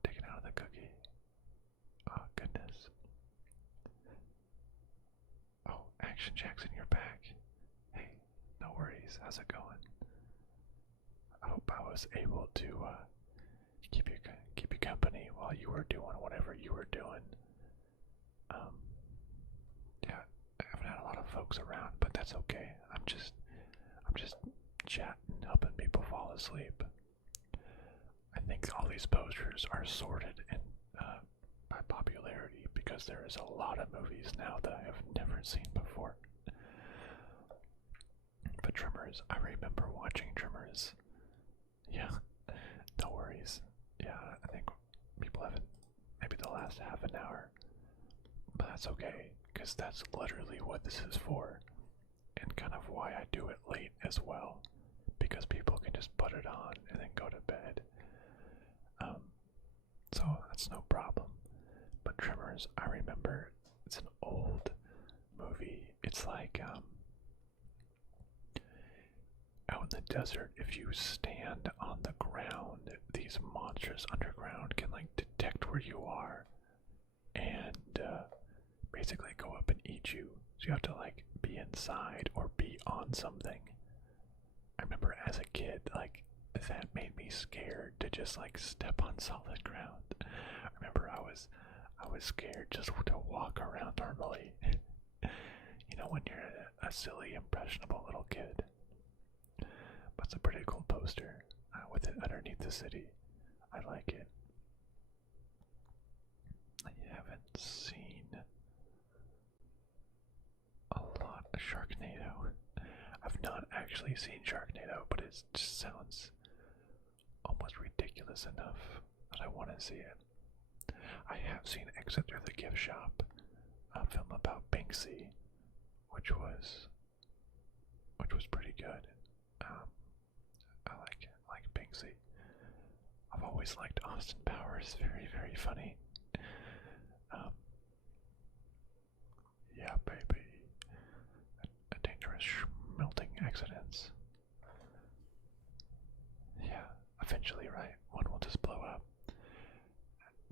Taken out of the cookie. Oh, goodness. Oh, Action Jackson, you're back. Hey, no worries. How's it going? I hope I was able to keep you company while you were doing whatever you were doing. Yeah, I haven't had a lot of folks around, but that's okay. I'm just chatting, helping people fall asleep. I think all these posters are sorted in by popularity because there is a lot of movies now that I have never seen before. But Tremors, I remember watching Tremors. Yeah, no worries. Yeah, I think people haven't, maybe the last half an hour. But that's okay, because that's literally what this is for. And kind of why I do it late as well. Because people can just put it on and then go to bed. So that's no problem. But Tremors, I remember, it's an old movie. It's like, out in the desert, if you stand on the ground, these monsters underground can, like, detect where you are and basically go up and eat you. So you have to, like, be inside or be on something. I remember as a kid, like, that made me scared to just, like, step on solid ground. I remember I was scared just to walk around normally. You know, when you're a silly, impressionable little kid. But it's a pretty cool poster with it underneath the city. I like it. I haven't seen a lot of Sharknado. I've not actually seen Sharknado, but it just sounds almost ridiculous enough that I want to see it. I have seen Exit Through the Gift Shop. a film about Banksy, which was pretty good. I like Banksy. I've always liked Austin Powers. Very, very funny. Yeah, baby. A dangerous melting accidents. Yeah, eventually, right? One will just blow up.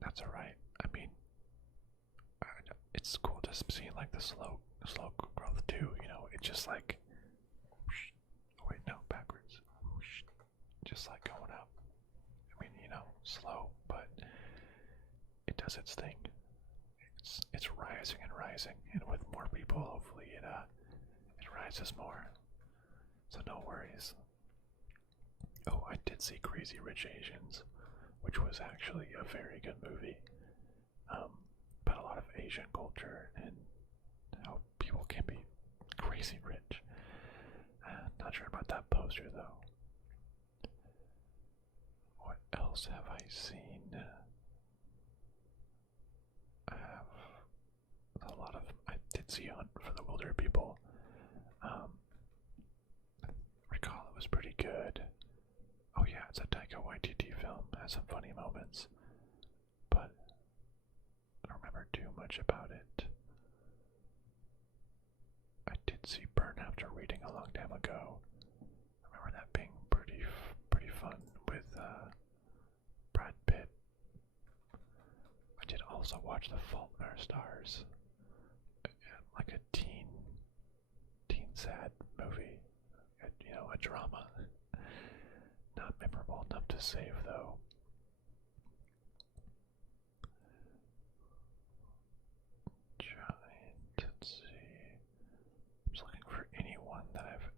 That's alright. I mean, it's cool just seeing like the slow growth too. You know, it's just like, whoosh, oh wait, no, backwards. Whoosh, just like going up. I mean, you know, slow, but it does its thing. It's rising and rising, and with more people, hopefully it rises more. So no worries. Oh, I did see Crazy Rich Asians, which was actually a very good movie. About a lot of Asian culture and how people can be crazy rich. Not sure about that poster though. What else have I seen? I have a lot of. I did see Hunt for the Wilder People. Recall it was pretty good. Oh yeah, it's a Taika Waititi film. It has some funny moments, but I don't remember too much about it. I did see Burn After Reading a long time ago. I remember that being pretty fun with Brad Pitt. I did also watch The Fault in Our Stars, like a teen sad movie, you know, a drama. Not memorable enough to save though. Let's see. I'm just looking for anyone that I've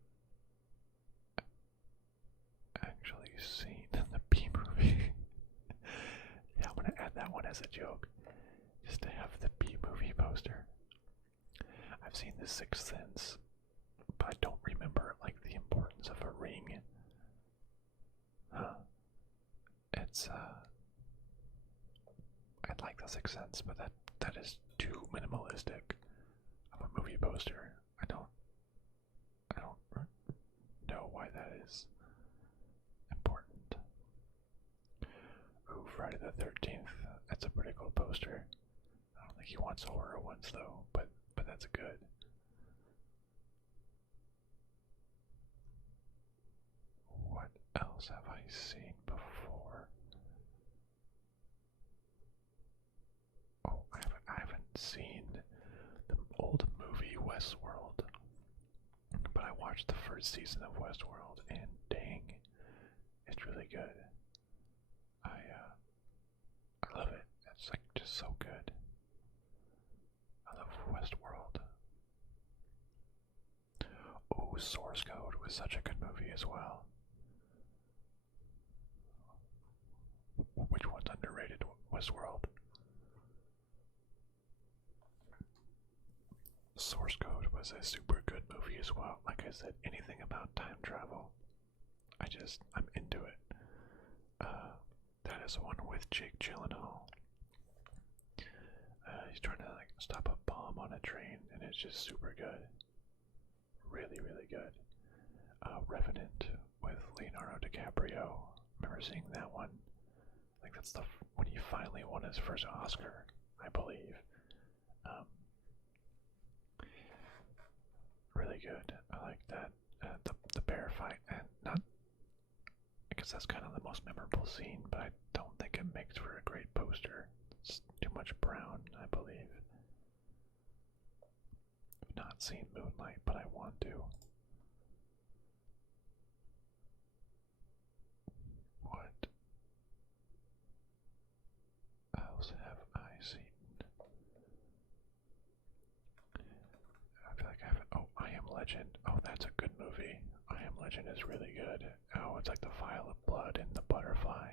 actually seen in the B movie. Yeah, I'm gonna add that one as a joke, just to have the B movie poster. I've seen The Sixth Sense, but I don't remember like the importance of a ring. It's I'd like The Sixth Sense, but that is too minimalistic of a movie poster. I don't know why that is important. Ooh, Friday the 13th. That's a pretty cool poster. I don't think he wants horror ones though, but that's good. What else have I seen before? Oh, I haven't seen the old movie Westworld, but I watched the first season of Westworld, and dang, it's really good. I love it. It's like just so good. I love Westworld. Oh, Source Code was such a good movie as well. Which one's underrated? Westworld. Source Code was a super good movie as well. Like I said, anything about time travel, I'm into it. That is one with Jake Gyllenhaal. He's trying to like stop a bomb on a train, and it's just super good. Really, really good. Revenant with Leonardo DiCaprio. Remember seeing that one? Like that's when he finally won his first Oscar, I believe. Really good. I like that. The bear fight, and not. I guess that's kind of the most memorable scene, but I don't think it makes for a great poster. It's too much brown, I believe. I've not seen Moonlight, but I want to. What else have I seen? I feel like I haven't. Oh, I Am Legend. Oh, that's a good movie. I Am Legend is really good. Oh, it's like The Vial of Blood and The Butterfly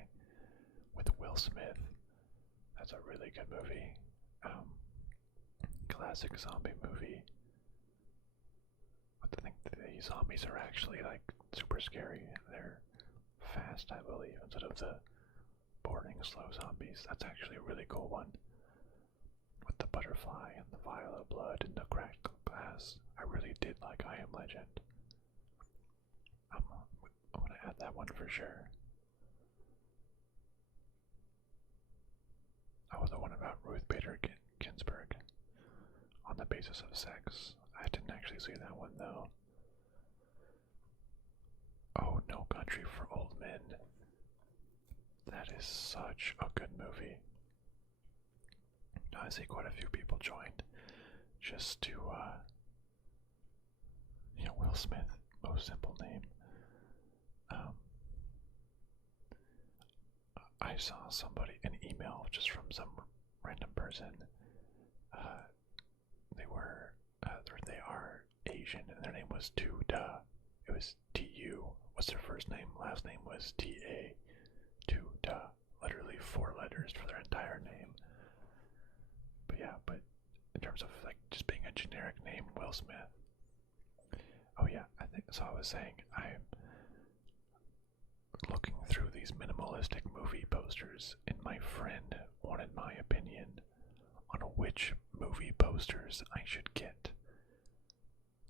with Will Smith. That's a really good movie. Classic zombie movie. But I think the zombies are actually like super scary. They're fast, I believe, instead of the boring, slow zombies. That's actually a really cool one. with the butterfly and the vial of blood and the cracked glass. I really did like I Am Legend. I'm gonna add that one for sure. Oh, the one about Ruth Bader Ginsburg on the basis of sex. I didn't actually see that one though. Oh, No Country for Old Men. That is such a good movie. I see quite a few people joined just to, Will Smith, most simple name. I saw somebody, an email just from some random person. They are Asian, and their name was Tuda. It was T-U. What's their first name? Last name was T-A. Tuda. Literally 4 letters for their entire name. But yeah, in terms of like just being a generic name, Will Smith. Oh yeah, I think so. I was saying I'm looking through these minimalistic movie posters, and my friend wanted my opinion on which movie posters I should get.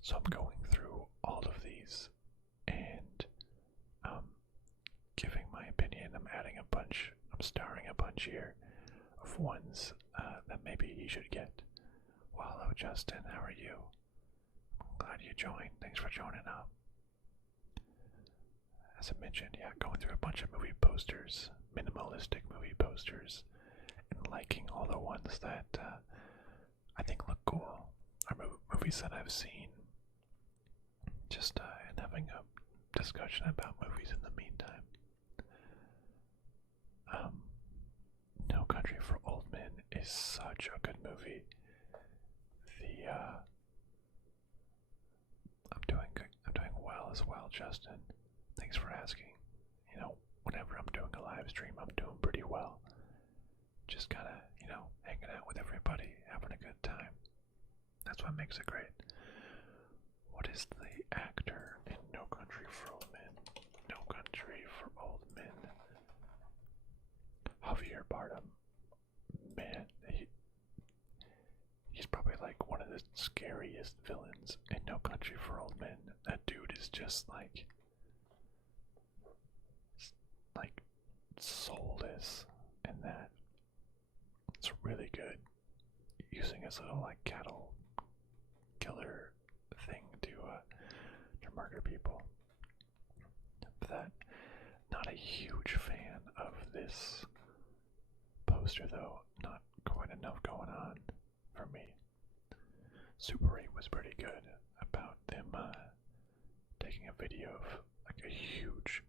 So I'm going through all of these and giving my opinion. I'm adding a bunch. I'm starring a bunch here of ones that maybe he should get. Well, hello Justin, how are you? I'm glad you joined. Thanks for joining up. As I mentioned, yeah, going through a bunch of movie posters, minimalistic movie posters, and liking all the ones that I think look cool, or movies that I've seen. Just and having a discussion about movies in the meantime. No Country for Old Men is such a good movie. I'm doing well as well, Justin. Thanks for asking. Whenever I'm doing a live stream, I'm doing pretty well. Just kinda, hanging out with everybody, having a good time. That's what makes it great. What is the actor in No Country for Old Men? No Country for Old Men. Javier Bardem. Man, he's probably like one of the scariest villains in No Country for Old Men. That dude is just like soulless, and that it's really good. Using his little like cattle killer thing to murder people. But not a huge fan of this poster though. Not quite enough going on for me. Super 8 was pretty good about them taking a video of like a huge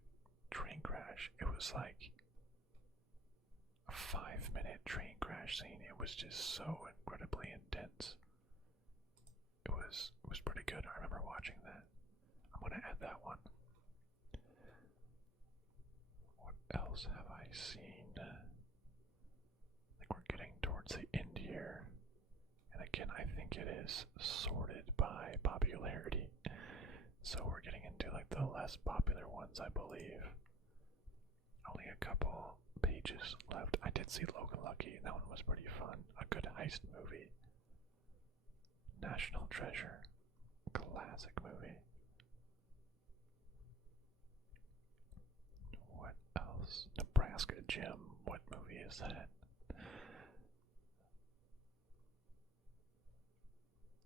train crash. It was like a 5-minute train crash scene. It was just so incredibly intense. It was pretty good. I remember watching that. I'm gonna add that one. What else have I seen? I think we're getting towards the end here. And again, I think it is sorted by popularity. So we're getting into like the less popular ones, I believe. Only a couple pages left. I did see Logan Lucky. That one was pretty fun. A good heist movie. National Treasure. Classic movie. What else? Nebraska Jim. What movie is that?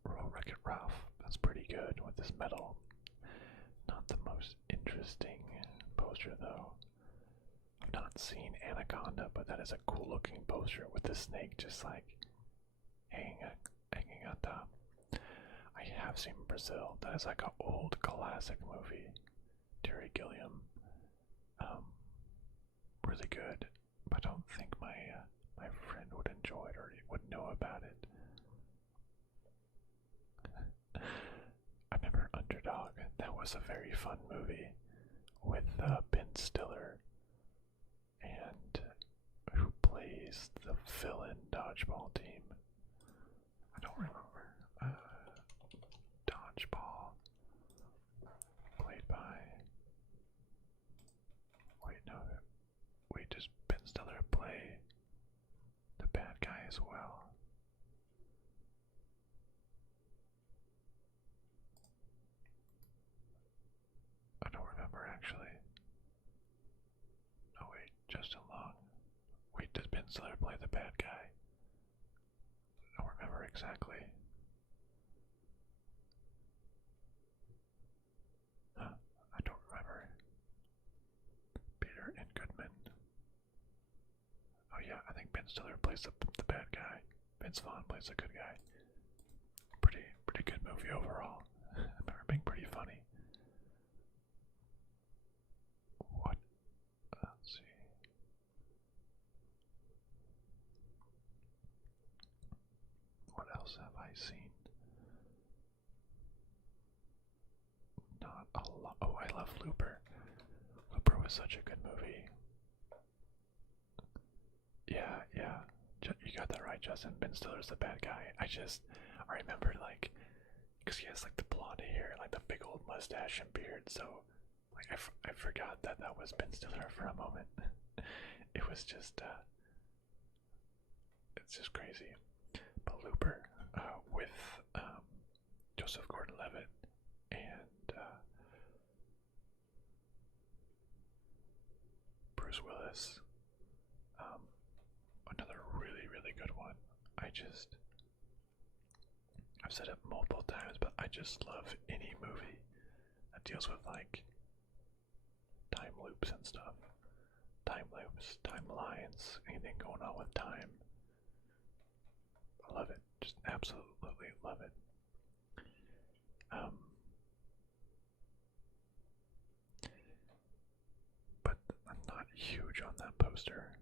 Wreck-It Ralph. That's pretty good with this metal. Not the most interesting poster though. I've not seen Anaconda, but that is a cool looking poster with the snake just like hanging on top. I have seen Brazil. That is like an old classic movie. Terry Gilliam. Really good. But I don't think my friend would enjoy it or would know about it. I remember Underdog. That was a very fun movie with Ben Stiller and who plays the villain dodgeball team. I don't remember. Dodgeball played by. Does Ben Stiller play the bad guy as well? Justin Long. Wait, does Ben Stiller play the bad guy? I don't remember exactly. Huh, I don't remember. Peter and Goodman. Oh yeah, I think Ben Stiller plays the bad guy. Vince Vaughn plays the good guy. Pretty good movie overall. I remember being pretty funny. What? Let's see. What else have I seen? Not a lot. Oh, I love Looper. Looper was such a good movie. Yeah, yeah. You got that right, Justin. Ben Stiller's the bad guy. I remember, like, because he has, like, the blonde hair, like, the big old mustache and beard, so, like, I forgot that that was Ben Stiller for a moment. It was just, it's just crazy. But Looper, with, Joseph Gordon-Levitt and, Bruce Willis, another really, really good one. I've said it multiple times, but I just love any movie that deals with, like, time loops and stuff. Time loops, timelines, anything going on with time. I love it. Just absolutely love it. But I'm not huge on that poster.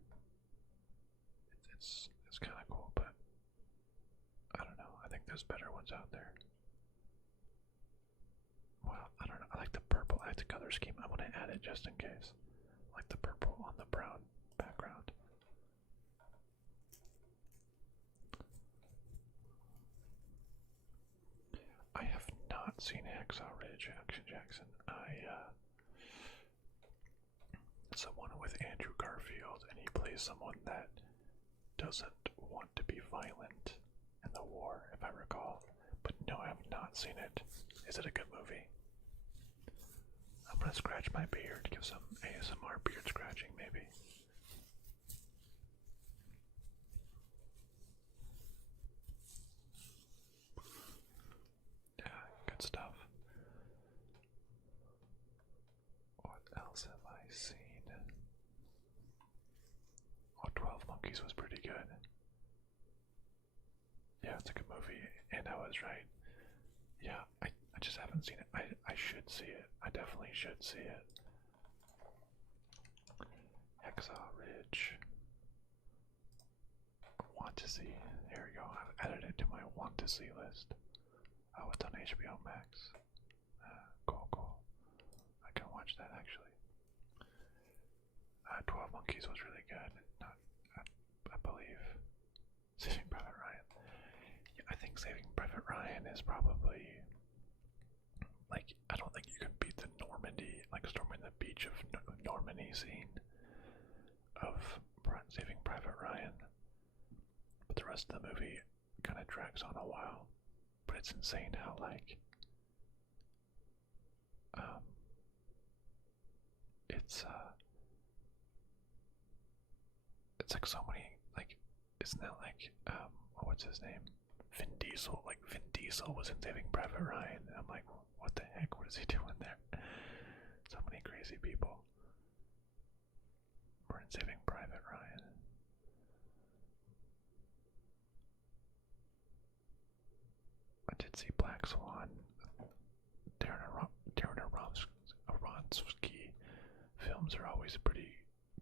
It's kind of cool, but I don't know. I think there's better ones out there. Well, I don't know. I like the purple. I like the color scheme. I want to add it just in case. I like the purple on the brown background. I have not seen Hacksaw Ridge, Action Jackson. It's the one with Andrew Garfield, and he plays someone that doesn't want to be violent in the war, if I recall. But no, I have not seen it. Is it a good movie? I'm gonna scratch my beard, give some ASMR beard scratching, maybe. Yeah, good stuff. What else have I seen? Oh, 12 Monkeys was pretty good. Yeah, it's a good movie, and I was right. Yeah, I just haven't seen it. I should see it. I definitely should see it. Hacksaw Ridge. Want to see. Here we go. I've added it to my want to see list. Oh, it's on HBO Max. Cool, cool. I can watch that actually. 12 Monkeys was really good. Not, I believe. Saving Private Ryan. Yeah, I think Saving Private Ryan is probably, like, I don't think you can beat the Normandy, like storming the beach of Normandy scene of Saving Private Ryan. But the rest of the movie kind of drags on a while. But it's insane how, like, it's like so many, like, isn't that like, what's his name? Vin Diesel. Like, Vin Diesel was in Saving Private Ryan, and I'm like, what the heck? What is he doing there? So many crazy people were in Saving Private Ryan. I did see Black Swan. Darren Aronofsky films are always pretty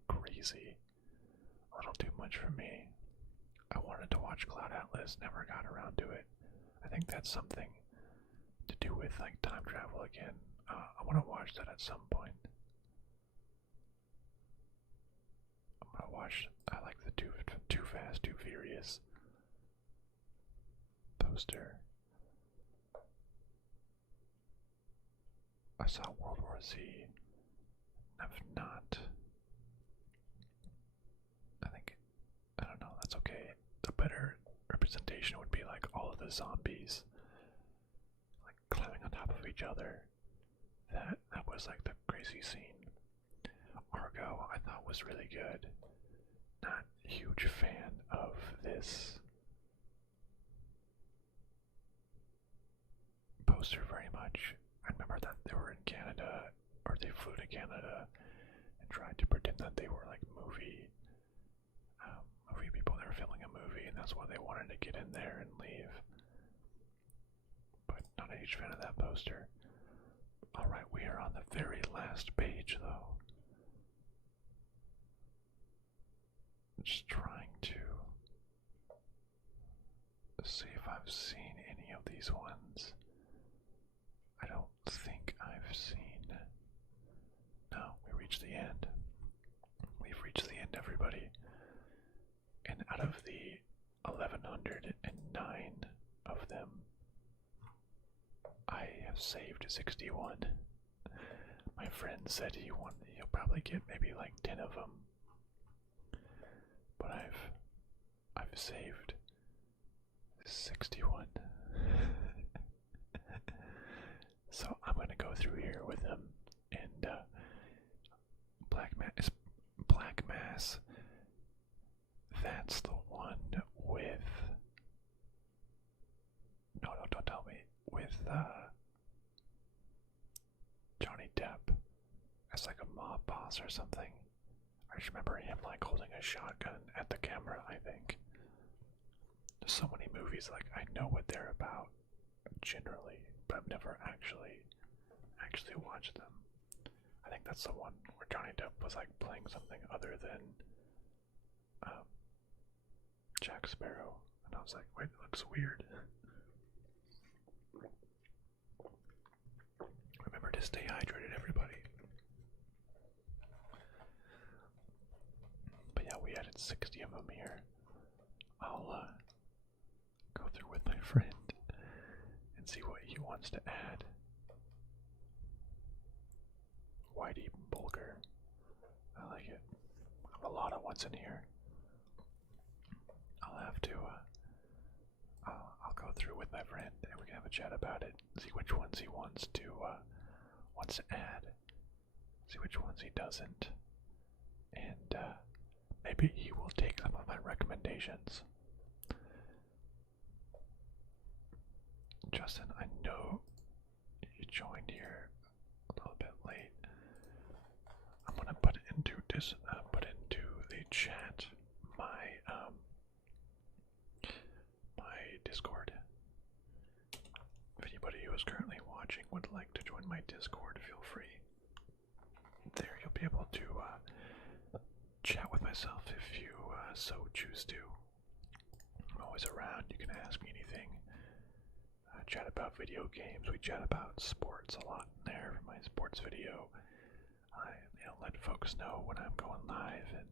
crazy. A little too much for me. I wanted to watch Cloud Atlas, never got around to it. I think that's something to do with, like, time travel again. I want to watch that at some point. I'm gonna watch. I like the Too Fast, Too Furious poster. I saw World War Z. I've not. I don't know, that's okay. The better representation would be like all of the zombies, like, climbing on top of each other. That was like the crazy scene. Argo, I thought was really good. Not a huge fan of this poster very much. I remember that they were in Canada, or they flew to Canada and tried to pretend that they were like movie people. They were filming a movie, and that's why they wanted to get in there and leave. But not a huge fan of that poster. Alright, we are on the very last page though. Just trying to see if I've seen any of these ones. I don't think I've seen. No, we reached the end. We've reached the end, everybody. And out of the 1,109 of them, I have saved 61. My friend said he'll probably get maybe like 10 of them. But I've saved 61. So I'm gonna go through here with him, and Black Mass. That's the one with. No, don't tell me. With Johnny Depp as like a mob boss or something. I just remember him like holding a shotgun at the camera, I think. There's so many movies, like I know what they're about generally, but I've never actually watched them. I think that's the one where Johnny Depp was like playing something other than Jack Sparrow, and I was like, wait, it looks weird. Remember to stay hydrated, everybody. But yeah, we added 60 of them here. I'll go through with my friend and see what he wants to add. Whitey Bulger. I like it. I have a lot of ones in here. I'll have to, I'll go through with my friend and we can have a chat about it. See which ones he wants to add. See which ones he doesn't. And, maybe he will take some of my recommendations. Justin, I know you joined here a little bit late. I'm gonna put into the chat my Discord. If anybody who is currently watching would like to join my Discord, feel free. There you'll be able to chat with myself if you so choose to. I'm always around. You can ask me anything. Chat about video games. We chat about sports a lot in there for my sports video. I let folks know when I'm going live and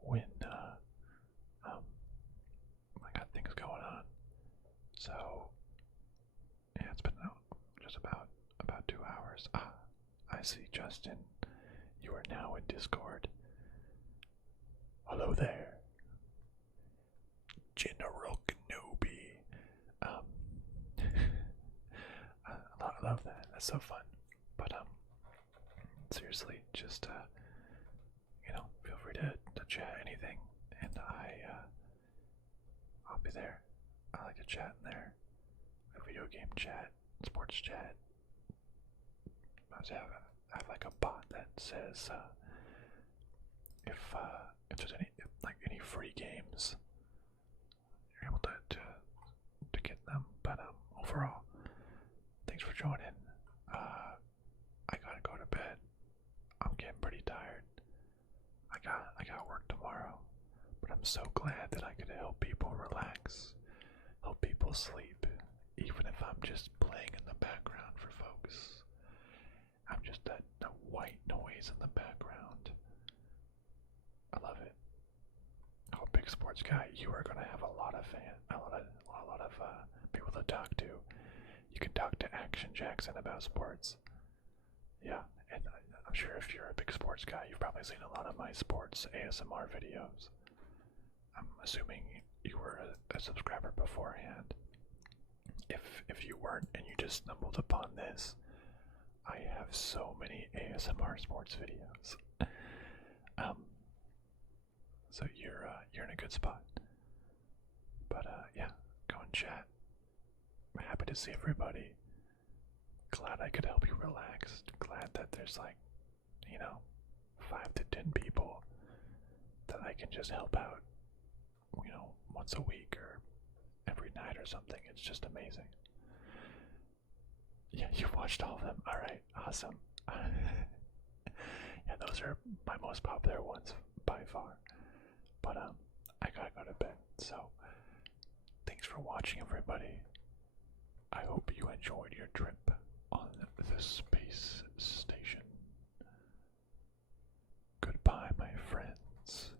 when I got things going on. So yeah, it's been just about 2 hours. I see, Justin. You are now in Discord. Hello there, General Kenobi. I love that. That's so fun. But seriously, just feel free to chat anything, and I'll be there. I like to chat in there. A video game chat, sports chat. I have like a bot that says if there's any free games, you're able to get them. But overall, thanks for joining. I gotta go to bed. I'm getting pretty tired. I got work tomorrow, but I'm so glad that I could help people relax, help people sleep, even if I'm just playing in the background for folks. I'm just that white noise in the background. I love it. Oh, Big Sports Guy, you are gonna have a lot of people to talk to. You can talk to Action Jackson about sports. Yeah, and I'm sure if you're a big sports guy, you've probably seen a lot of my sports ASMR videos. I'm assuming you were a subscriber beforehand. If you weren't and you just stumbled upon this, I have so many ASMR sports videos. a good spot. But yeah, go and chat. I'm happy to see everybody. Glad I could help you relax. Glad that there's like, 5 to 10 people that I can just help out, once a week or every night or something. It's just amazing. Yeah, you watched all of them. Alright, awesome. Yeah, those are my most popular ones by far. But I gotta go to bed. So thanks for watching, everybody. I hope you enjoyed your trip on the space station. Goodbye, my friends.